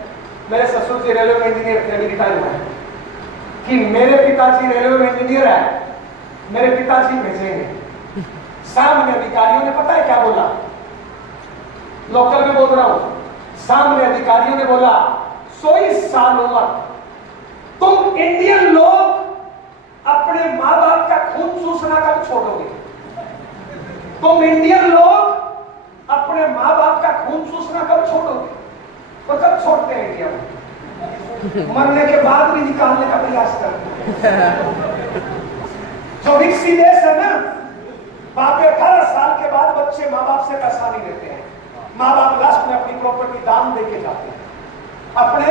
मेरे ससुर जी रेलवे में इंजीनियर थे, रिटायर हुए हैं, कि मेरे पिताजी रेलवे में इंजीनियर है, मेरे पिताजी भेजेंगे। सामने अधिकारियों ने पता है क्या बोला? लोकल में बोल रहा हूं, सामने अधिकारियों ने बोला 100 साल उम्र, तुम इंडियन लोग अपने माँ बाप का खून चूसना कब छोड़ोगे? तुम इंडियन लोग अपने माँ बाप का खून चूसना कब छोड़ोगे? तो कब छोड़ते हैं इंडिया में? मरने के बाद भी निकालने का प्रयास करते हैं। जो विकसित देश है ना, वहां पे 18 साल के बाद बच्चे माँ बाप से पैसा नहीं लेते हैं। माँ बाप लास्ट में अपनी प्रॉपर्टी दान देके जाते हैं। अपने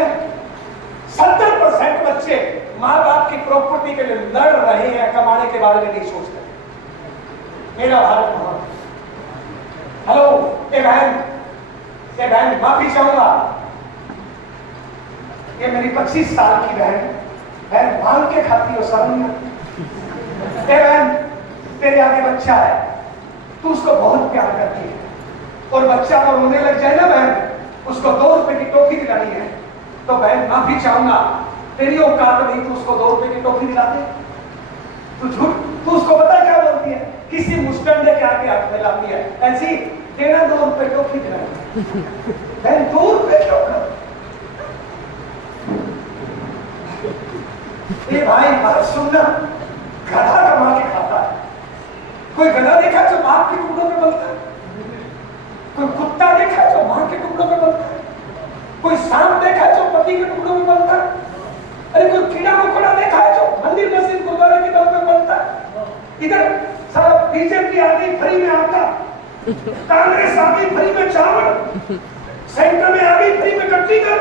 70% बच्चे माँ बाप की प्रॉपर्टी के लिए लड़ रहे हैं, कमाने के बारे में नहीं सोचते। मेरा भारत महान। हेलो, ए बहन, माफी चाहूंगा, ये मेरी 25 साल की बहन मांग के खाती हो, शर्म नहीं आती? बहन, तेरे आगे बच्चा है, तू उसको बहुत प्यार करती है, और बच्चा अगर रोने लग जाए ना बहन, उसको 2 रुपए की टॉफी दिलानी है, तो बहन माफी चाहूंगा, तेरी औकात नहीं तू उसको 2 रुपए की टॉफी दिला दे। तू झूठ, तू उसको पता क्या बोलती है, किसी मुस्टंडे के आगे हाथ फैलाती है, ऐसी देना 2 रुपए टॉफी दिलानी। बहन 2 रुपए टॉफी, ये भाई बात सुनना, गधा कमा के खाता है। कोई गधा देखा जो बाप के टुकड़ों में बनता है? कोई कुत्ता देखा जो मां के टुकड़ों में बनता है? कोई सांप देखा जो पति के टुकड़ों में बनता है? अरे कोई कीड़ा मकोड़ा देखा है जो मंदिर मस्जिद गुरुद्वारे के दर में बनता है? इधर सारा बीजेपी आदमी फ्री में आटा, कांग्रेस आदमी फ्री में चावल, सेंटर में आदमी फ्री में कट्टी कर।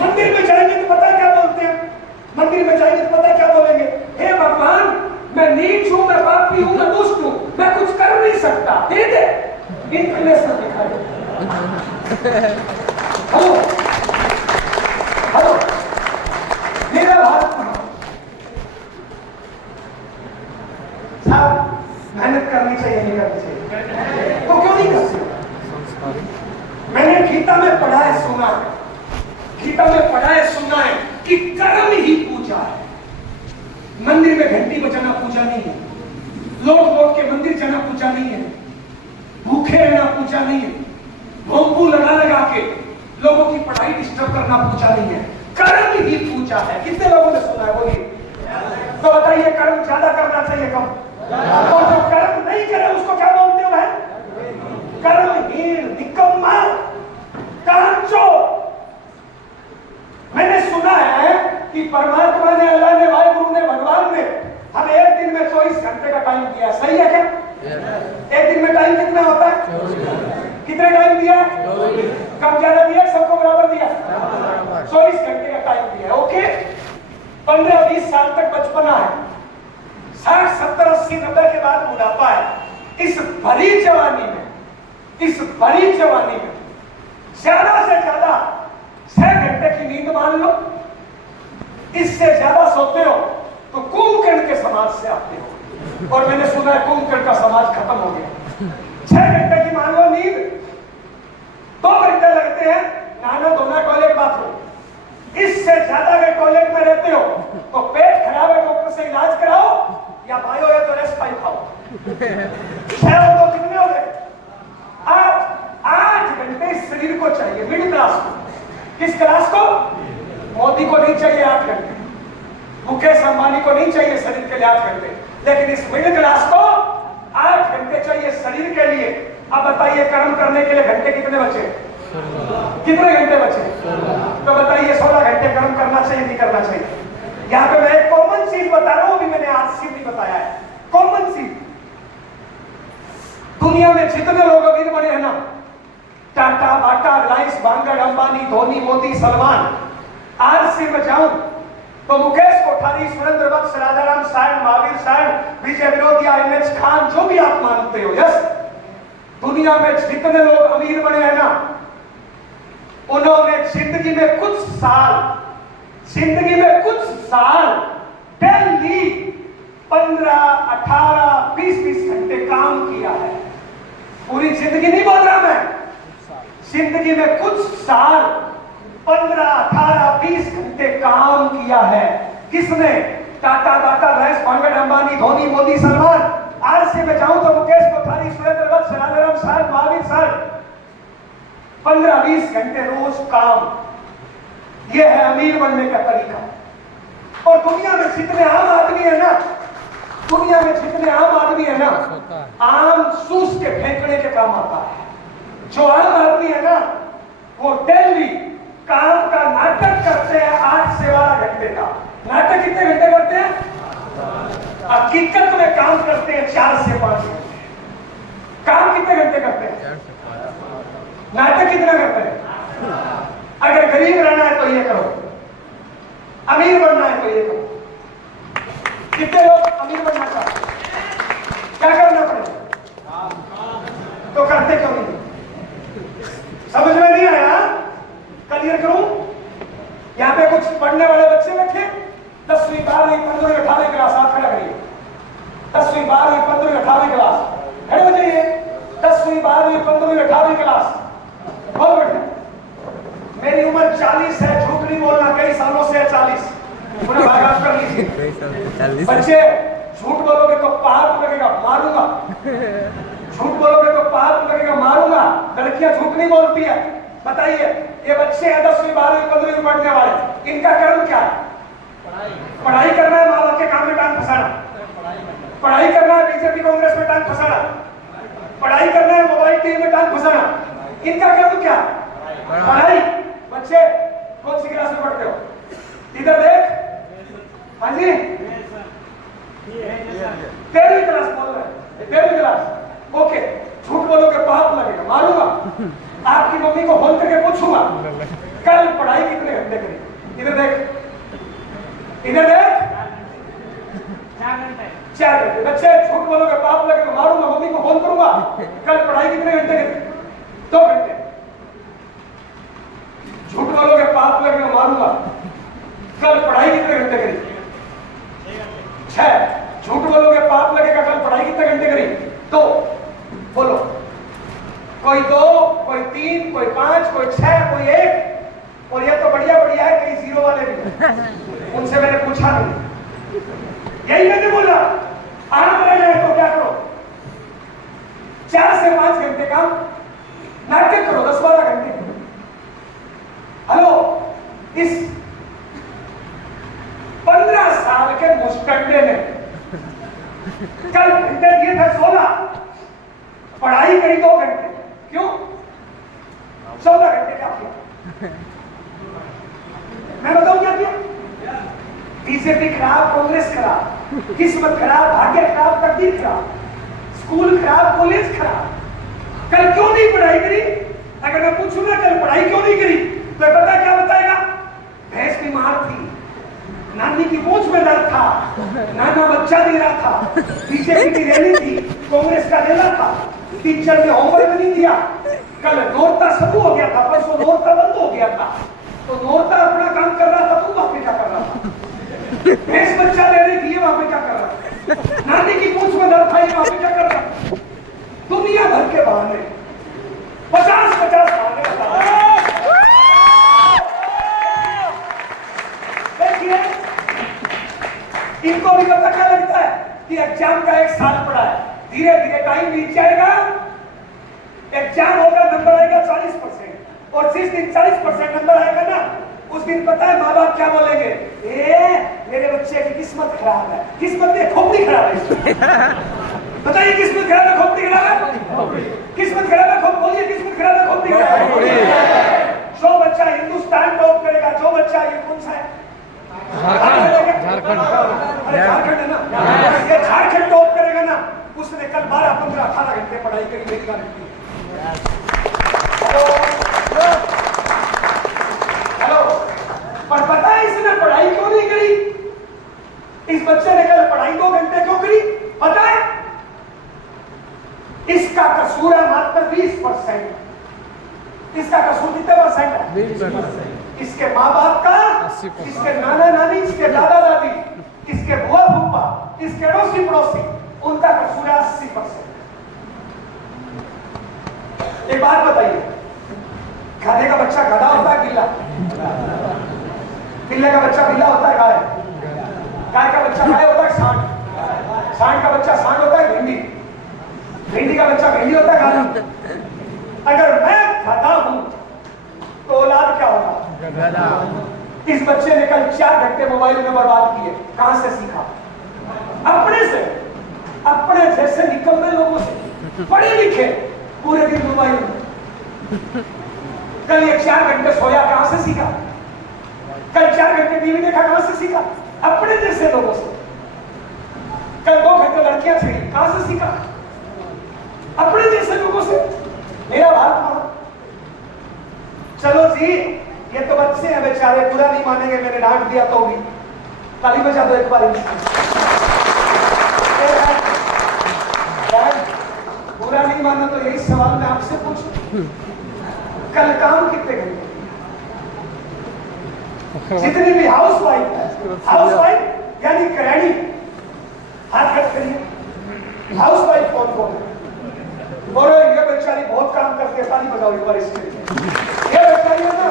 मंदिर में जाएंगे तो पता क्या बोलते हैं, मंदिर में जाएंगे तो पता क्या बोलेंगे, हे भगवान मैं नीच हूं, मैं पापी हूं, मैं दुष्ट हूं, मैं कुछ कर नहीं सकता, दे दे। इंक्लिनेशन दिखा दे। हेलो हेलो, मेरा भारत साहब, मेहनत करनी चाहिए नहीं करनी चाहिए, तो क्यों नहीं करते? मैंने गीता में पढ़ा है, सुना है, गीता में पढ़ा है, सुना है कि कर्म ही पूजा है। मंदिर में घंटी बजाना पूजा नहीं है, लोग के मंदिर जाना पूजा नहीं है, भूखे रहना पूजा नहीं है, भोंपू लगा लगा के लोगों की पढ़ाई डिस्टर्ब करना पूजा नहीं है, कर्म ही पूजा है। कितने लोगों ने सुना है, बोलिए। तो बताइए कर्म ज्यादा करना चाहिए कम? तो जो कर्म नहीं करे उसको क्या बोलते हो? कर्महीन, निकम्मा, कांचो। मैंने सुना है कि परमात्मा ने, अल्लाह ने, वाहिगुरु ने, भगवान ने हमें एक दिन में 24 घंटे का टाइम दिया, सही है क्या? एक दिन में टाइम कितना होता है? कितने टाइम दिया? कम ज्यादा दिया, सबको बराबर दिया? 24 घंटे का टाइम दिया, ओके। 15-20 साल तक बचपना है, 60, 70, 80, 90 के बाद बुढ़ापा है। इस भरी जवानी में, इस भरी जवानी में ज्यादा से ज्यादा 6 घंटे की नींद मान लो, इससे ज्यादा सोते हो तो कुंभकर्ण के समाज से आते हो, और मैंने सुना है कुंभकर्ण का समाज खत्म हो गया। 6 घंटे की मान लो नींद, 2 घंटे लगते हैं नहाना धोना, टॉयलेट बाथरूम। इससे ज्यादा अगर टॉयलेट में रहते हो तो पेट खराब है, डॉक्टर से इलाज कराओ, या बायो है तो रेस्ट पाई खाओ। 6 और 2 कितने हो गए? 8 घंटे इस शरीर को चाहिए, मिडिल क्लास को। किस क्लास को? मोदी को नहीं चाहिए 8 घंटे, मुकेश अंबानी को नहीं चाहिए शरीर के लिए 8 घंटे, लेकिन इस मिडिल क्लास को 8 घंटे चाहिए शरीर के लिए। अब बताइए कर्म करने के लिए घंटे कितने बचे? कितने घंटे बचे? तो बताइए 16 घंटे कर्म करना चाहिए नहीं करना चाहिए? यहाँ पे मैं एक कॉमन चीज बता रहा हूं, अभी मैंने आज से भी बताया है, कॉमन चीज। दुनिया में जितने लोग अमीर बने हैं ना, टाटा, बाटा, रिलायंस, बांगड़, अंबानी, धोनी, मोदी, सलमान, आज से मैं जाऊं तो मुकेश कोठारी, सुरेंद्र बख्श, राजाराम सायन, महावीर सायन, विजय विरोधिया, एमएच खान, जो भी आप मानते हो, यस, दुनिया में जितने लोग अमीर बने हैं ना, उन्होंने जिंदगी में कुछ साल डेली 15, 18, 20 घंटे काम किया है। पूरी जिंदगी नहीं बोल रहा मैं, जिंदगी में कुछ साल 15, 18, 20 घंटे काम किया है। किसने? टाटा, बाटा, रिलायंस, बांगड़, अंबानी, धोनी, मोदी, सलमान। आज से मैं जाऊं तो मुकेश कोठारी, सुरेंद्र बख्श, राजाराम साहब, महावीर साहब, 15-20 घंटे रोज काम। यह है अमीर बनने का तरीका। और दुनिया में जितने आम आदमी है ना, दुनिया में जितने आम आदमी है ना, आम सूस के फेंकने के काम आता है। जो आम आदमी है ना, वो डेली काम का नाटक करते हैं 8 से 12 घंटे का। नाटक कितने घंटे करते हैं? हकीकत में काम करते हैं 4 से 5 घंटे। काम कितने घंटे करते हैं? नाटक कितना करते हैं? अगर गरीब रहना है तो ये करो, अमीर बनना है तो ये करो। कितने लोग अमीर बनना चाहते हैं? क्या करना पड़ेगा? तो करते क्यों नहीं? समझ में नहीं आया? क्लियर करूं? यहां पे कुछ पढ़ने वाले बच्चे बैठे, 10वीं, 12वीं, 15वीं, 18वीं क्लास, हाथ खड़ा करिए। 10वीं 12वीं 15वीं 18वीं क्लास, खड़े हो जाइए। 10वीं 12वीं 15वीं 18वीं क्लास, बहुत बढ़िया। मेरी उम्र 40 है, झूठ नहीं बोलना, कई सालों से है 40, उन्हें भागात कर लीजिए। बच्चे झूठ बोलोगे तो पाप लगेगा, मारूंगा। झूठ बोलोगे तो पाप लगेगा, मारूंगा। लड़कियां झूठ नहीं बोलती है। बताइए, ये बच्चे हैं 10वीं 12वीं 15वीं में पढ़ने वाले, इनका कर्म क्या है? पढ़ाई करना है, माँ बाप के काम में टांग फंसाना। पढ़ाई करना है, बीजेपी कांग्रेस में टांग फंसाना। पढ़ाई करना है, मोबाइल टीवी में टांग फंसाना। इनका कर्म क्या? पढ़ाई। बच्चे कौन सी क्लास में पढ़ते हो? इधर देख। हाँ जी, 13वीं क्लास बोल रहे हैं, 13वीं क्लास। ओके, झूठ बोलोगे पाप लगेगा, मारूंगा। आपकी मम्मी को फोन करके पूछूंगा कल पढ़ाई कितने घंटे करी। इधर देख, इधर देख, 4 घंटे। बच्चे झूठ बोलोगे पाप लगेगा, मारूंगा। मम्मी को फोन करूंगा कल पढ़ाई कितने घंटे करी? 2 घंटे। झूठ बोलोगे पाप लगेगा, मारूंगा। कल पढ़ाई कितने घंटे करी? 6। झूठ बोलोगे पाप लगेगा, कल पढ़ाई कितने घंटे करी? 2। बोलो, कोई 2, कोई 3, कोई 5, कोई 6, कोई 1। और ये तो बढ़िया बढ़िया है, कई 0 वाले भी, उनसे मैंने पूछा नहीं। यही मैंने बोला, आराम रह जाए तो क्या करो? 4 से 5 घंटे का नाटक करो, 10-12 घंटे। हेलो, इस 15 साल के मुस्टंडे ने कल घंटे दिए थे 16, पढ़ाई करी 2 घंटे। क्यों? 14 घंटे क्या किया? मैं बताऊं क्या किया? बीजेपी खराब, कांग्रेस खराब, किस्मत खराब, भाग्य खराब, तकदीर खराब, स्कूल खराब, कॉलेज खराब। कल क्यों नहीं पढ़ाई करी? अगर मैं पूछूंगा कल पढ़ाई क्यों नहीं करी, तो पता क्या बताएगा? भैंस बीमार थी, नानी की पूंछ में दर्द था, नाना बच्चा दे रहा था, बीजेपी की रैली थी, कांग्रेस का रेला था, टीचर ने होमवर्क नहीं दिया, कल नोरता शुरू हो गया था, परसों नोरता बंद हो गया था, तो नोरता अपना काम कर रहा था, तू वहां पे क्या कर रहा था? भैंस बच्चा ले रही थी, वहां पे क्या कर रहा था? नानी की पूंछ में दर्द था, वहां पे क्या कर रहा था? दुनिया भर के बहाने, 50-50 बहाने बता रहे हैं। इनको भी पता क्या लगता है कि एग्जाम का 1 साल पड़ा है, धीरे धीरे टाइम बीत जाएगा, एग्जाम होगा, नंबर आएगा 40%, और जिस दिन 40% नंबर आएगा ना, उस दिन पता है माँ बाप क्या बोलेंगे? मेरे बच्चे की किस्मत खराब है। किस्मत नहीं, खोपड़ी खराब है। बताइए, किस्मत खराब है, खोपड़ी खराब है? किस्मत खराब है, बोलिए, किस्मत खराब है, खोपड़ी खराब है? जो बच्चा हिंदुस्तान टॉप करेगा, जो बच्चा, ये कौन सा है? झारखंड। अरे झारखंड है ना, ये झारखंड टॉप करेगा ना, उसने कल 12, 15, 18 घंटे पढ़ाई करी, मेरी गारंटी। हेलो, पर पता है इसने पढ़ाई क्यों नहीं करी? इस बच्चे ने कल पढ़ाई 2 घंटे क्यों करी? पता है? इसका कसूर है मात्र 20%। इसका कसूर कितने परसेंट है? 20%। इसके माँ बाप का, इसके नाना नानी, इसके दादा दादी, इसके बुआ फूफा, इसके अड़ोसी पड़ोसी, उनका कसूर है 80%। एक बात बताइए, गधे का बच्चा गधा होता है बिल्ला? बिल्ले का बच्चा बिल्ला होता है गाय? गाय का बच्चा गाय होता है सांड? सांड का बच्चा सांड होता है भिंडी? भिंडी का बच्चा भिंडी होता है गाय? अगर मैं गधा हूं तो औलाद क्या होगा? गधा। इस बच्चे ने कल 4 घंटे मोबाइल में बर्बाद किए। कहां से सीखा? अपने से, अपने जैसे निकम्मे लोगों से, पढ़े लिखे, पूरे दिन मोबाइल में। कल ये 4 घंटे सोया, कहां से सीखा? कल 4 घंटे टीवी देखा, कहां से सीखा? अपने जैसे लोगों से। कल 2 घंटे लड़कियां छेड़ी, कहां से सीखा? अपने जैसे लोगों से। मेरा भारत मां। चलो जी, ये तो बच्चे हैं बेचारे, पूरा नहीं मानेंगे, मैंने डांट दिया तो भी। ताली बजा दो एक बार। पूरा नहीं माना तो यही सवाल मैं आपसे पूछूं, कल काम कितने घंटे? जितनी भी हाउस वाइफ यानी गृहिणी, हाथ खट करिए। हाउस वाइफ कौन है? बोलो ये बेचारी बहुत काम करती है, ताली बजाओ एक बार इसके लिए। ये बेचारी है ना,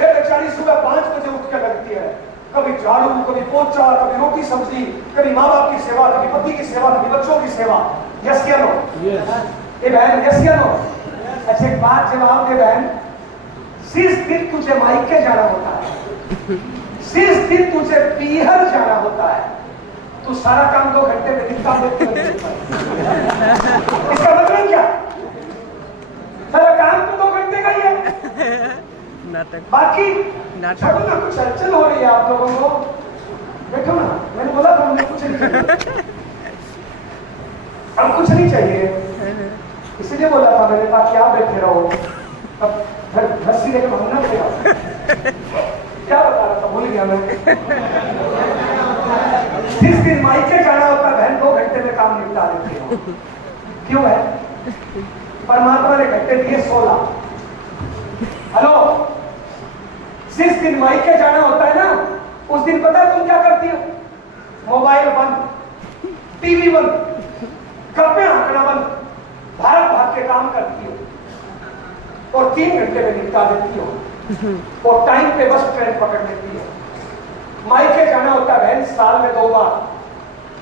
ये बेचारी सुबह 5 बजे उठ के लगती है, कभी झाड़ू, कभी पोछा, कभी रोटी सब्जी, कभी माँ बाप की सेवा, कभी पति की सेवा, कभी बच्चों की सेवा। यस या नो? ये बहन यस या नो? अच्छा एक बात जवाब दे बहन, जिस दिन तुझे मायके जाना होता है, जिस दिन तुझे पीहर जाना होता है, तू सारा काम 2 घंटे में निपटा देती है। इसका मतलब क्या? सारा काम तो 2 घंटे का ही है, नाटक बाकी नाटक चलो ना, कुछ हलचल हो रही है आप लोगों को, बैठो ना। मैंने बोला था मुझे कुछ नहीं चाहिए, अब कुछ नहीं चाहिए, इसलिए बोला था मैंने, ताकि आप बैठे रहो। अब घर सीधे के भागना पड़ेगा। क्या बता रहा था, भूल गया मैं। जिस दिन मायके जाना होता है बहन 2 घंटे में काम निपटा देती हो। क्यों है? परमात्मा ने घंटे दिए 16। हेलो, जिस दिन मायके जाना होता है ना, उस दिन पता है तुम क्या करती हो? मोबाइल बंद, टीवी बंद, गप्पे आंकड़ा बंद, भाग भाग के काम करती हो और 3 घंटे में निपटा देती हो और टाइम पे बस ट्रेन पकड़ लेती हो। मायके जाना होता है बहन साल में 2 बार,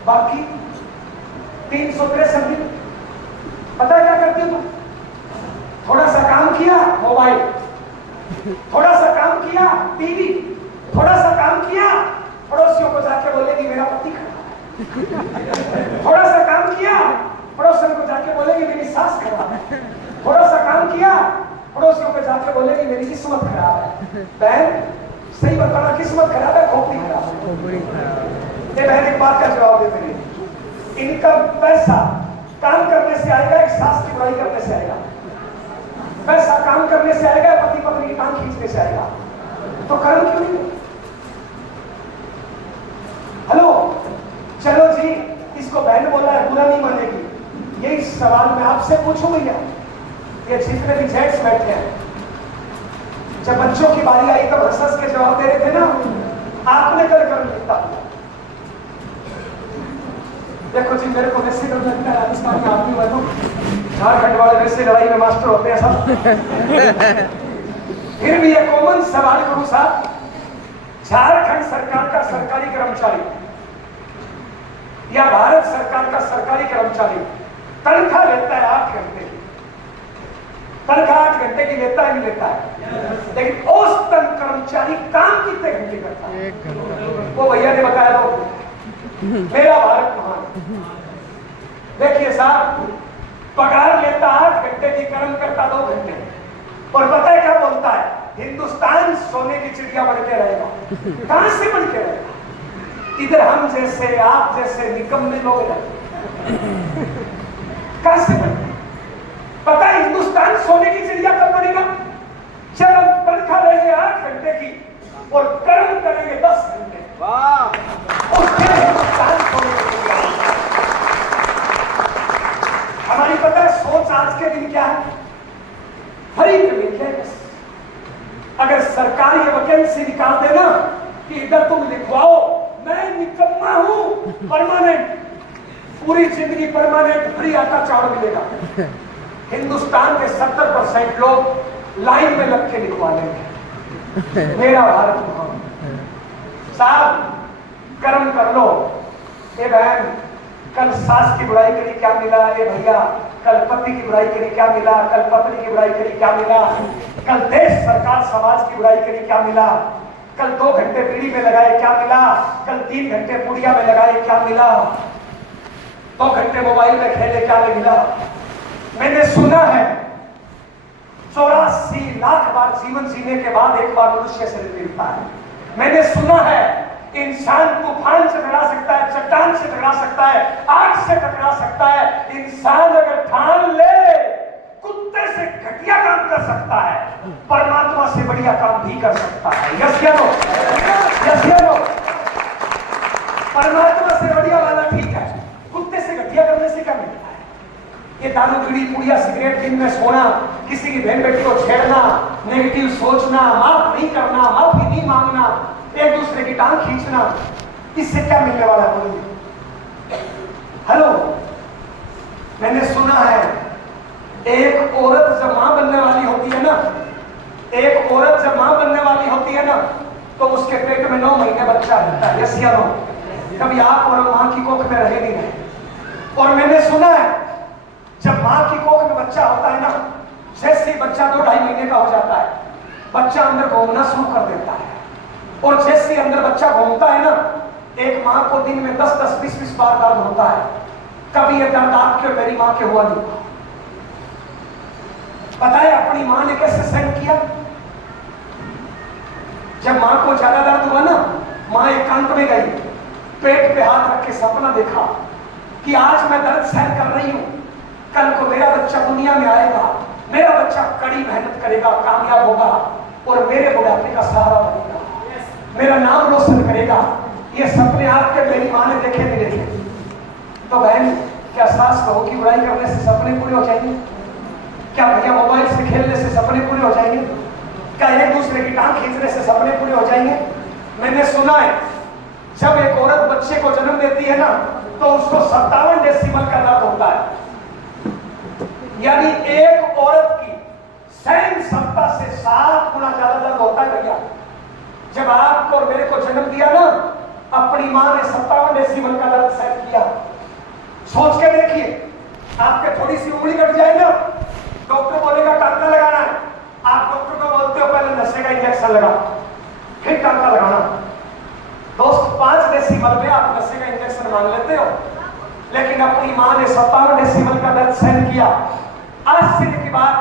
बाकी 363 दिन पता है क्या करती हो तुम? थोड़ा सा काम किया मोबाइल, थोड़ा सा काम किया टीवी, थोड़ा सा काम किया पड़ोसियों को जाके बोलेगी मेरा पति खराब है, थोड़ा सा काम किया पड़ोसियों को जाके बोलेगी मेरी सास खराब है, थोड़ा सा काम किया पड़ोसियों को जाके बोलेगी मेरी किस्मत खराब है। बहन सही बताना, किस्मत खराब है, खोपड़ी खराब है। ये बहन एक बात का जवाब दे मेरी, इनका पैसा काम करने से आएगा, एक सास की बुराई करने से आएगा? पैसा काम करने से आएगा, पति पत्नी की टांग खींचने से आएगा? तो कर्म क्यों नहीं? हेलो, चलो जी, इसको बहन बोला है, बुरा नहीं मानेगी। यही सवाल मैं आपसे पूछूं भैया, ये जितने भी जेंट्स बैठे हैं, जब बच्चों की बारी आई तब हंस हंस के जवाब दे रहे थे ना, आपने कल कर्म लिखता। देखो जी, मेरे को वैसे डर लगता है, राजस्थान में आदमी वालों, झारखंड वाले वैसे लड़ाई में मास्टर होते हैं सब। फिर भी एक कॉमन सवाल करूं साहब, झारखंड सरकार का सरकारी कर्मचारी या भारत सरकार का सरकारी कर्मचारी तनख्वाह लेता है 8 घंटे की, तनख्वाह 8 घंटे की लेता है, नहीं लेता है? लेकिन औसतन कर्मचारी काम कितने घंटे करता है? 1 घंटा। वो भैया ने बताया तो मेरा भारत महान। देखिए साहब, पगार लेता 8 घंटे की, कर्म करता 2 घंटे, और पता है क्या बोलता है? हिंदुस्तान सोने की चिड़िया बन के रहेगा। कहां से बन के रहेगा? इधर हम जैसे आप जैसे निकम्मे लोग रहते, कहां से बने? पता है हिंदुस्तान सोने की चिड़िया कब बनेगा? जब हम तनख्वाह लेंगे 8 घंटे की और कर्म करेंगे 10 घंटे। वाह! उसके हिंदुस्तान सोने की चिड़िया। हमारी पता है सोच आज के दिन क्या है? हरी बस अगर सरकार ये वैकेंसी निकाल देना कि इधर तुम लिखवाओ, मैं निकम्मा हूं, परमानेंट, पूरी जिंदगी परमानेंट फ्री आटा चावल मिलेगा। हिंदुस्तान के 70% लोग लाइन में लग के लिखवा लेंगे मेरा भारत महान। साहब कर्म कर लो। ए बहन, कल सास की बुराई करी क्या मिला? ए भैया, कल पति की बुराई करी क्या मिला? कल पत्नी की बुराई करी क्या मिला? कल देश सरकार समाज की बुराई करी क्या मिला? कल 2 घंटे बीड़ी में लगाए क्या मिला? कल 3 घंटे पुड़िया में लगाए क्या मिला? 2 घंटे मोबाइल में खेले क्या मिला? मैंने सुना है 84 लाख बार जीवन जीने के बाद एक बार मनुष्य शरीर मिलता है। मैंने सुना है इंसान तूफान से टकरा सकता है, चट्टान से टकरा सकता है, आग से टकरा सकता है। इंसान अगर ठान ले कुत्ते से घटिया काम कर सकता है, परमात्मा से बढ़िया काम भी कर सकता है। यस या नो? यस या नो? परमात्मा से बढ़िया वाला ठीक है, कुत्ते से घटिया करने से क्या मिलता है? ये दारू बीड़ी पुड़िया सिगरेट दिन में सोना, किसी की बहन बेटी को छेड़ना, नेगेटिव सोचना, माफ नहीं करना, माफी नहीं मांगना, एक दूसरे की टांग खींचना, इससे क्या मिलने वाला है? हेलो, मैंने सुना है एक औरत जब मां बनने वाली होती है ना, एक औरत जब मां बनने वाली होती है ना, तो उसके पेट में 9 महीने बच्चा रहता है। यस या नो? कभी आप और मां की कोख में रहे नहीं रहे? और मैंने सुना है जब मां की कोख में बच्चा होता है ना, जैसे बच्चा 2-2.5 महीने का हो जाता है, बच्चा अंदर घूमना शुरू कर देता है। और जैसे अंदर बच्चा घूमता है ना, एक मां को दिन में 10-10, 20-20 बार दर्द होता है। कभी ये दर्द आपके और मेरी मां के हुआ नहीं। पता है अपनी मां ने कैसे सहन किया? जब मां को ज्यादा दर्द हुआ ना, मां एकांत में गई, पेट पे हाथ रख के सपना देखा कि आज मैं दर्द सहन कर रही हूं, कल को मेरा बच्चा दुनिया में आएगा, मेरा बच्चा कड़ी मेहनत करेगा, कामयाब होगा और मेरे बुढ़ापे का सहारा बनेगा, मेरा नाम रोशन करेगा। ये सपने आपके मेरी मां ने देखे नहीं देखे? तो बहन, क्या सास बहू की बुराई करने से सपने पूरे हो जाएंगे? क्या भैया मोबाइल से खेलने से सपने पूरे हो जाएंगे? क्या एक दूसरे की टांग खींचने से सपने पूरे हो जाएंगे? मैंने सुना है जब एक औरत बच्चे को जन्म देती है ना, तो उसको 57 डेसिबल का दर्द होता है। यानी एक औरत की सहन क्षमता से 7 गुना ज्यादा दर्द होता है भैया। जब आपको और मेरे को जन्म दिया ना, अपनी मां ने 57 डेसिबल का दर्द सहन किया। सोच के देखिए, आपके थोड़ी सी उंगली कट जाए ना, डॉक्टर बोलेगा टांका लगाना है, आप डॉक्टर को बोलते हो पहले नशे का इंजेक्शन लगा, फिर टांका लगाना। दोस्त, 5 डेसिबल में आप नशे का इंजेक्शन मांग लेते हो, लेकिन अपनी मां ने 57 डेसिबल का दर्द सहन किया। आज से के बाद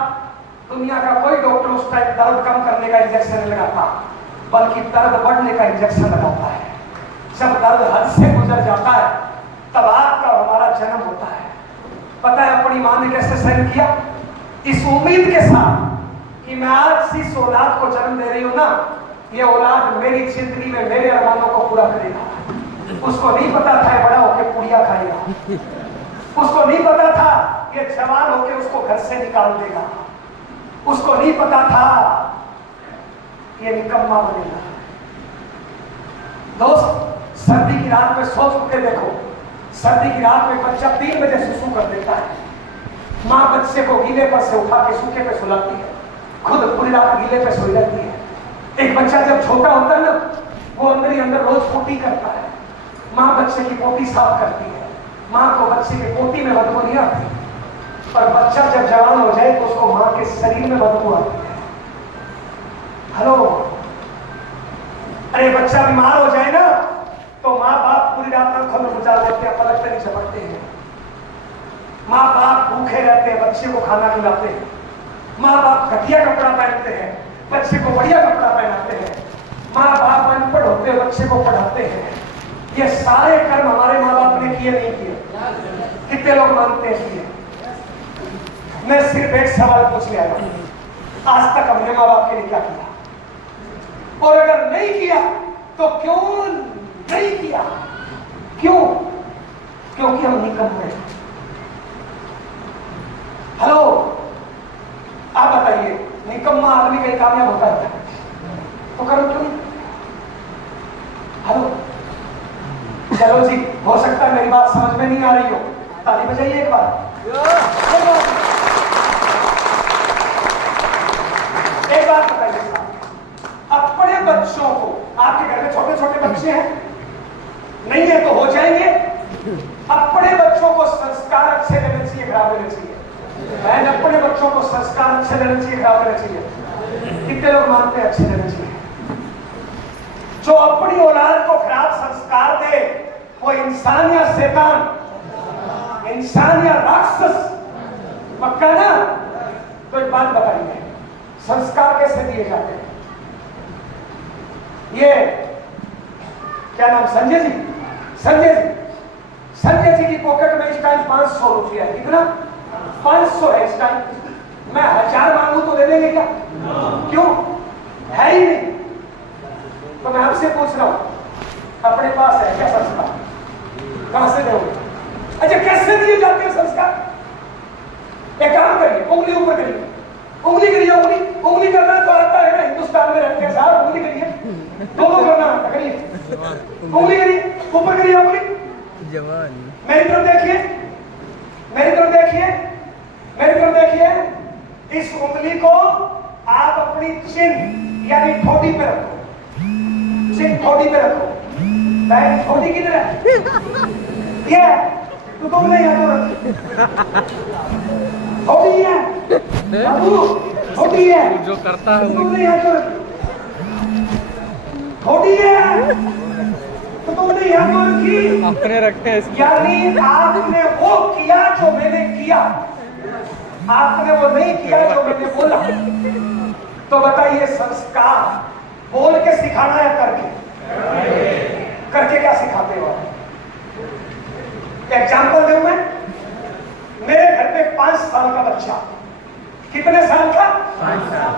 दुनिया का कोई डॉक्टर उस टाइम दर्द कम करने का इंजेक्शन नहीं लगाता, बल्कि दर्द बढ़ने का इंजेक्शन लगाता है। जब दर्द हद से गुजर जाता है, तब आपका हमारा जन्म होता है। पता है अपनी मां ने कैसे सहन किया? इस उम्मीद के साथ कि मैं आज इस औलाद को जन्म दे रही हूं ना, ये औलाद मेरी जिंदगी में मेरे अरमानों को पूरा करेगा। उसको नहीं पता था बड़ा होकर पुड़िया खाएगा, उसको नहीं पता था ये जवान होकर उसको घर से निकाल देगा, उसको नहीं पता था ये निकम्मा बनेगा। दोस्त, सर्दी की रात में सोच के देखो, सर्दी की रात में बच्चा 3 बजे सुसु कर देता है, मां बच्चे को गीले पर से उठा के सूखे पे सुलाती है, खुद पूरी रात गीले पे सोई रहती है। एक बच्चा जब छोटा होता है ना, वो अंदर ही अंदर रोज पोटी करता है, मां बच्चे की पोटी साफ करती है, मां को बच्चे की पोटी में बदबू नहीं आती। पर बच्चा जब जवान हो जाए तो उसको मां के शरीर में बदबू आती है। हेलो, अरे बच्चा बीमार हो जाए ना, तो माँ बाप पूरी रात आंखों में गुजार देते हैं, पलक पे नहीं झपकते हैं। माँ बाप भूखे रहते हैं, बच्चे को खाना खिलाते हैं। माँ बाप घटिया कपड़ा पहनते हैं, बच्चे को बढ़िया कपड़ा पहनाते हैं। माँ बाप अनपढ़ होते हैं, बच्चे को पढ़ाते हैं। ये सारे कर्म हमारे माँ बाप ने किए नहीं किए? कितने लोग मानते हैं किए? मैं सिर्फ एक सवाल पूछने आया हूं, आज तक हमने माँ बाप के लिए क्या किया? और अगर नहीं किया तो क्यों नहीं किया? क्यों? क्योंकि हम निकम्मे हैं। हेलो, आप बताइए, निकम्मा आदमी कहीं कामयाब होता है तो करो क्यों? हेलो, चलो जी, हो सकता है मेरी बात समझ में नहीं आ रही हो, ताली बजाइए एक बार। एक बात बताइए साहब, अपने बच्चों को, आपके घर में छोटे छोटे बच्चे हैं? नहीं है तो हो जाएंगे। अपने बच्चों को संस्कार अच्छे लेने चाहिए, खराब लेने चाहिए? मैं अपने बच्चों को संस्कार अच्छे लेने चाहिए, खराब लेने चाहिए? कितने लोग मानते हैं अच्छे लेने चाहिए? जो अपनी औलाद को खराब संस्कार दे, वो इंसान या शैतान, इंसान या राक्षस? पक्का ना? तो एक बात बताइए, संस्कार कैसे दिए जाते हैं? ये क्या नाम, संजय जी? संजय जी की पॉकेट में इस टाइम 500 रुपया है। कितना? 500 है इस टाइम। मैं 1000 मांगू तो दे देंगे क्या? क्यों? है ही नहीं। तो मैं आपसे पूछ रहा हूं, अपने पास है क्या संस्कार? कहां से दोगे? अच्छा, कैसे दिए जाते हैं संस्कार? एक काम करिए, उंगली ऊपर करिए, उंगली करिए, उंगली करना तो आता है ना, हिंदुस्तान में रहते हैं साहब, उंगली करिए, दोनों करना आता, करिए, उंगली करिए, ऊपर करिए उंगली। जवान मेरी तरफ देखिए, मेरी तरफ देखिए, मेरी तरफ देखिए। इस उंगली को आप अपनी चिन यानी ठोड़ी पे रखो, चिन ठोड़ी पे रखो। बहन ठोड़ी किधर है? ये तो तुम नहीं है तो ठोड़ी है बाबू, ठोड़ी है जो करता है तुम नहीं है तो ठोड़ी है तो तुम नहीं है तो रखी। अपने रखे हैं इसके। यानी आपने वो किया जो मैंने किया, आपने वो नहीं किया जो मैंने बोला। तो बताइए संस्कार बोल के सिखाना है करके? करके क्या सिखाते हो? एग्जाम्पल दूं मैं? मेरे घर पे 5 साल का बच्चा, कितने साल का? 5 साल।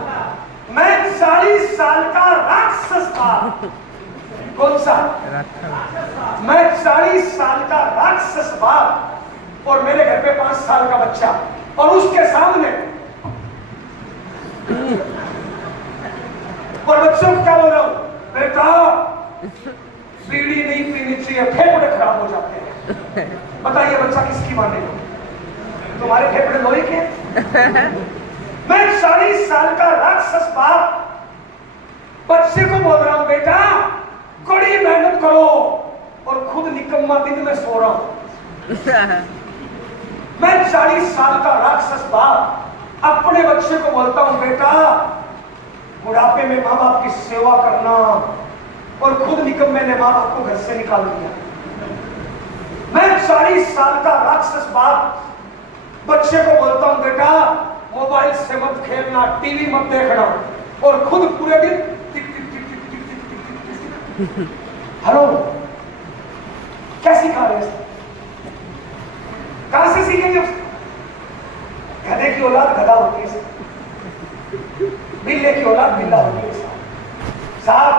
मैं 40 साल का राक्षस था। कौन सा? मैं 40 साल का राक्षस था और मेरे घर पे 5 साल का बच्चा, और उसके सामने और बच्चों को क्या बोल रहा हूं? बेटा बीड़ी नहीं पीनी चाहिए, फेफड़े खराब हो जाते हैं। बताइए बच्चा किसकी मानेगा? तुम्हारे फेफड़े लोहे के? मैं 40 साल का राक्षस बाप बच्चे को बोल रहा हूं बेटा कड़ी मेहनत करो, और खुद निकम्मा दिन में सो रहा हूं। मैं 40 साल का राक्षस बाप अपने बच्चे को बोलता हूं बेटा बुढ़ापे में माँ बाप की सेवा करना, और खुद निकम्मे ने माँ बाप को घर से निकाल दिया। मैं 40 साल का राक्षस बाप बच्चे को बोलता हूं बेटा मोबाइल से मत खेलना, टीवी मत देखना, और खुद पूरे दिन टिक टिक टिक टिक टिक टिक टिक टिक। हेलो, क्या सिखा रहे हैं? कहां से सीखेंगे? गधे की औलाद गधा होती है, बिल्ले की औलाद बिल्ला होती है। साहब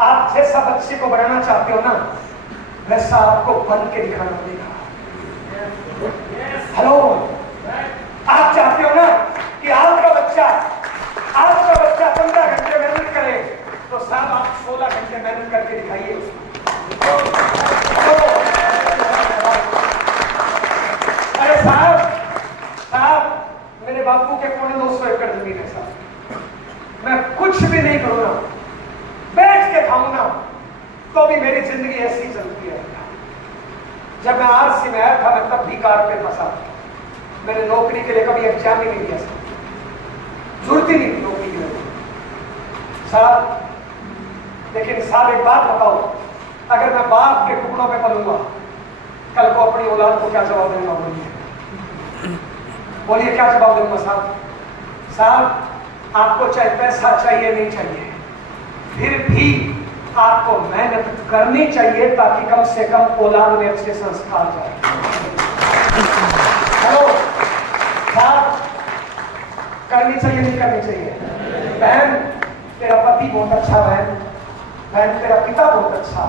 आप जैसा बच्चे को बनाना चाहते हो ना, वैसा आपको बन के दिखाना पड़ेगा। हेलो, आप चाहते हो ना कि आपका बच्चा 15 घंटे मेहनत करे, तो साहब आप 16 घंटे मेहनत करके दिखाइए उसको। अरे साहब मेरे बापू के 250 एकड़ जमीन है साहब, मैं कुछ भी नहीं करूंगा, बैठ के खाऊंगा, तो भी मेरी जिंदगी ऐसी चलती है। जब मैं आरसी में आया था मैं तब भी कार पे फंसा, मैंने नौकरी के लिए कभी एग्जाम ही नहीं दिया, जरूरत ही नहीं नौकरी के लिए साहब। लेकिन साहब एक बात बताओ, अगर मैं बाप के टुकड़ों पे पलूंगा, कल को अपनी औलाद को क्या जवाब दूंगा? बोलिए क्या जवाब दूंगा साहब? साहब आपको चाहे पैसा चाहिए नहीं चाहिए, फिर भी आपको मेहनत करनी चाहिए ताकि कम से कम औलाद में अच्छे संस्कार जाए। हेलो साहब, करनी चाहिए नहीं करनी चाहिए? बहन तेरा पति बहुत अच्छा, बहन तेरा पिता बहुत अच्छा,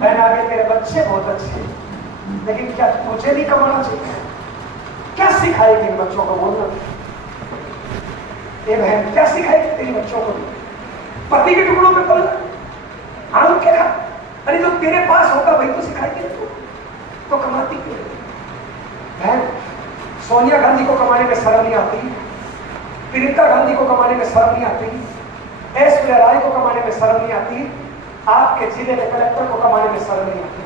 बहन आगे तेरे बच्चे बहुत अच्छे, लेकिन क्या तुझे नहीं कमाना चाहिए? क्या सिखाएगी इन बच्चों को? बोलना ये बहन क्या सिखाएगी तेरी बच्चों को? पति के टुकड़ों पे पलना, आलू के खा। अरे जो तेरे पास होगा वही तो सिखाएगी तो कमाती क्यों? बहन सोनिया गांधी को कमाने में शर्म नहीं आती, प्रियंका गांधी को कमाने में शर्म नहीं आती, ऐश्वर्या राय को कमाने में शर्म नहीं आती, आपके जिले में कलेक्टर को कमाने में शर्म नहीं आती,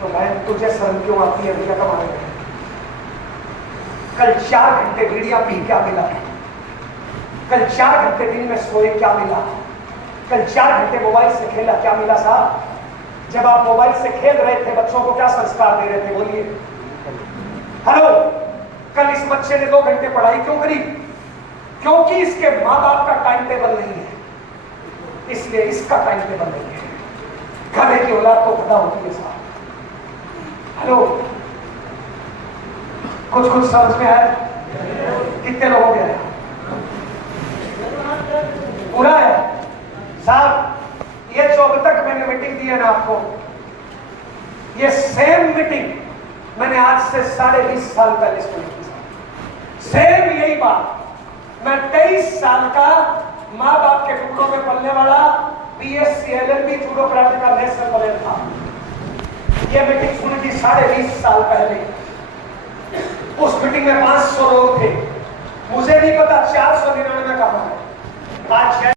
तो बहन तुझे शर्म क्यों आती है भैया कमाने में? कल 4 घंटे बीड़ियां पी क्या मिला? कल 4 घंटे दिन में सोए क्या मिला? कल 4 घंटे मोबाइल से खेला क्या मिला? साहब जब आप मोबाइल से खेल रहे थे बच्चों को क्या संस्कार दे रहे थे? बोलिए। हेलो, कल इस बच्चे ने 2 घंटे पढ़ाई क्यों करी? क्योंकि इसके माँ बाप का टाइम टेबल नहीं है, इसलिए इसका टाइम टेबल नहीं है। गधे की औलाद तो गधा होती है साहब। हेलो, कुछ समझ में आया? कितने लोगों के आया? पूरा है साहब। ये जो अब तक मैंने मीटिंग दी है ना आपको, ये सेम मीटिंग मैंने आज से 20.5 साल पहले सुनी थी। सेम यही बात। मैं 23 साल का माँ बाप के टुकड़ों में पलने वाला BSc LLB जूडो कराटे का नेशनल प्लेयर था। ये मीटिंग सुनी थी 20.5 साल पहले। उस मीटिंग में 500 लोग थे। मुझे नहीं पता 499 कहां है आज।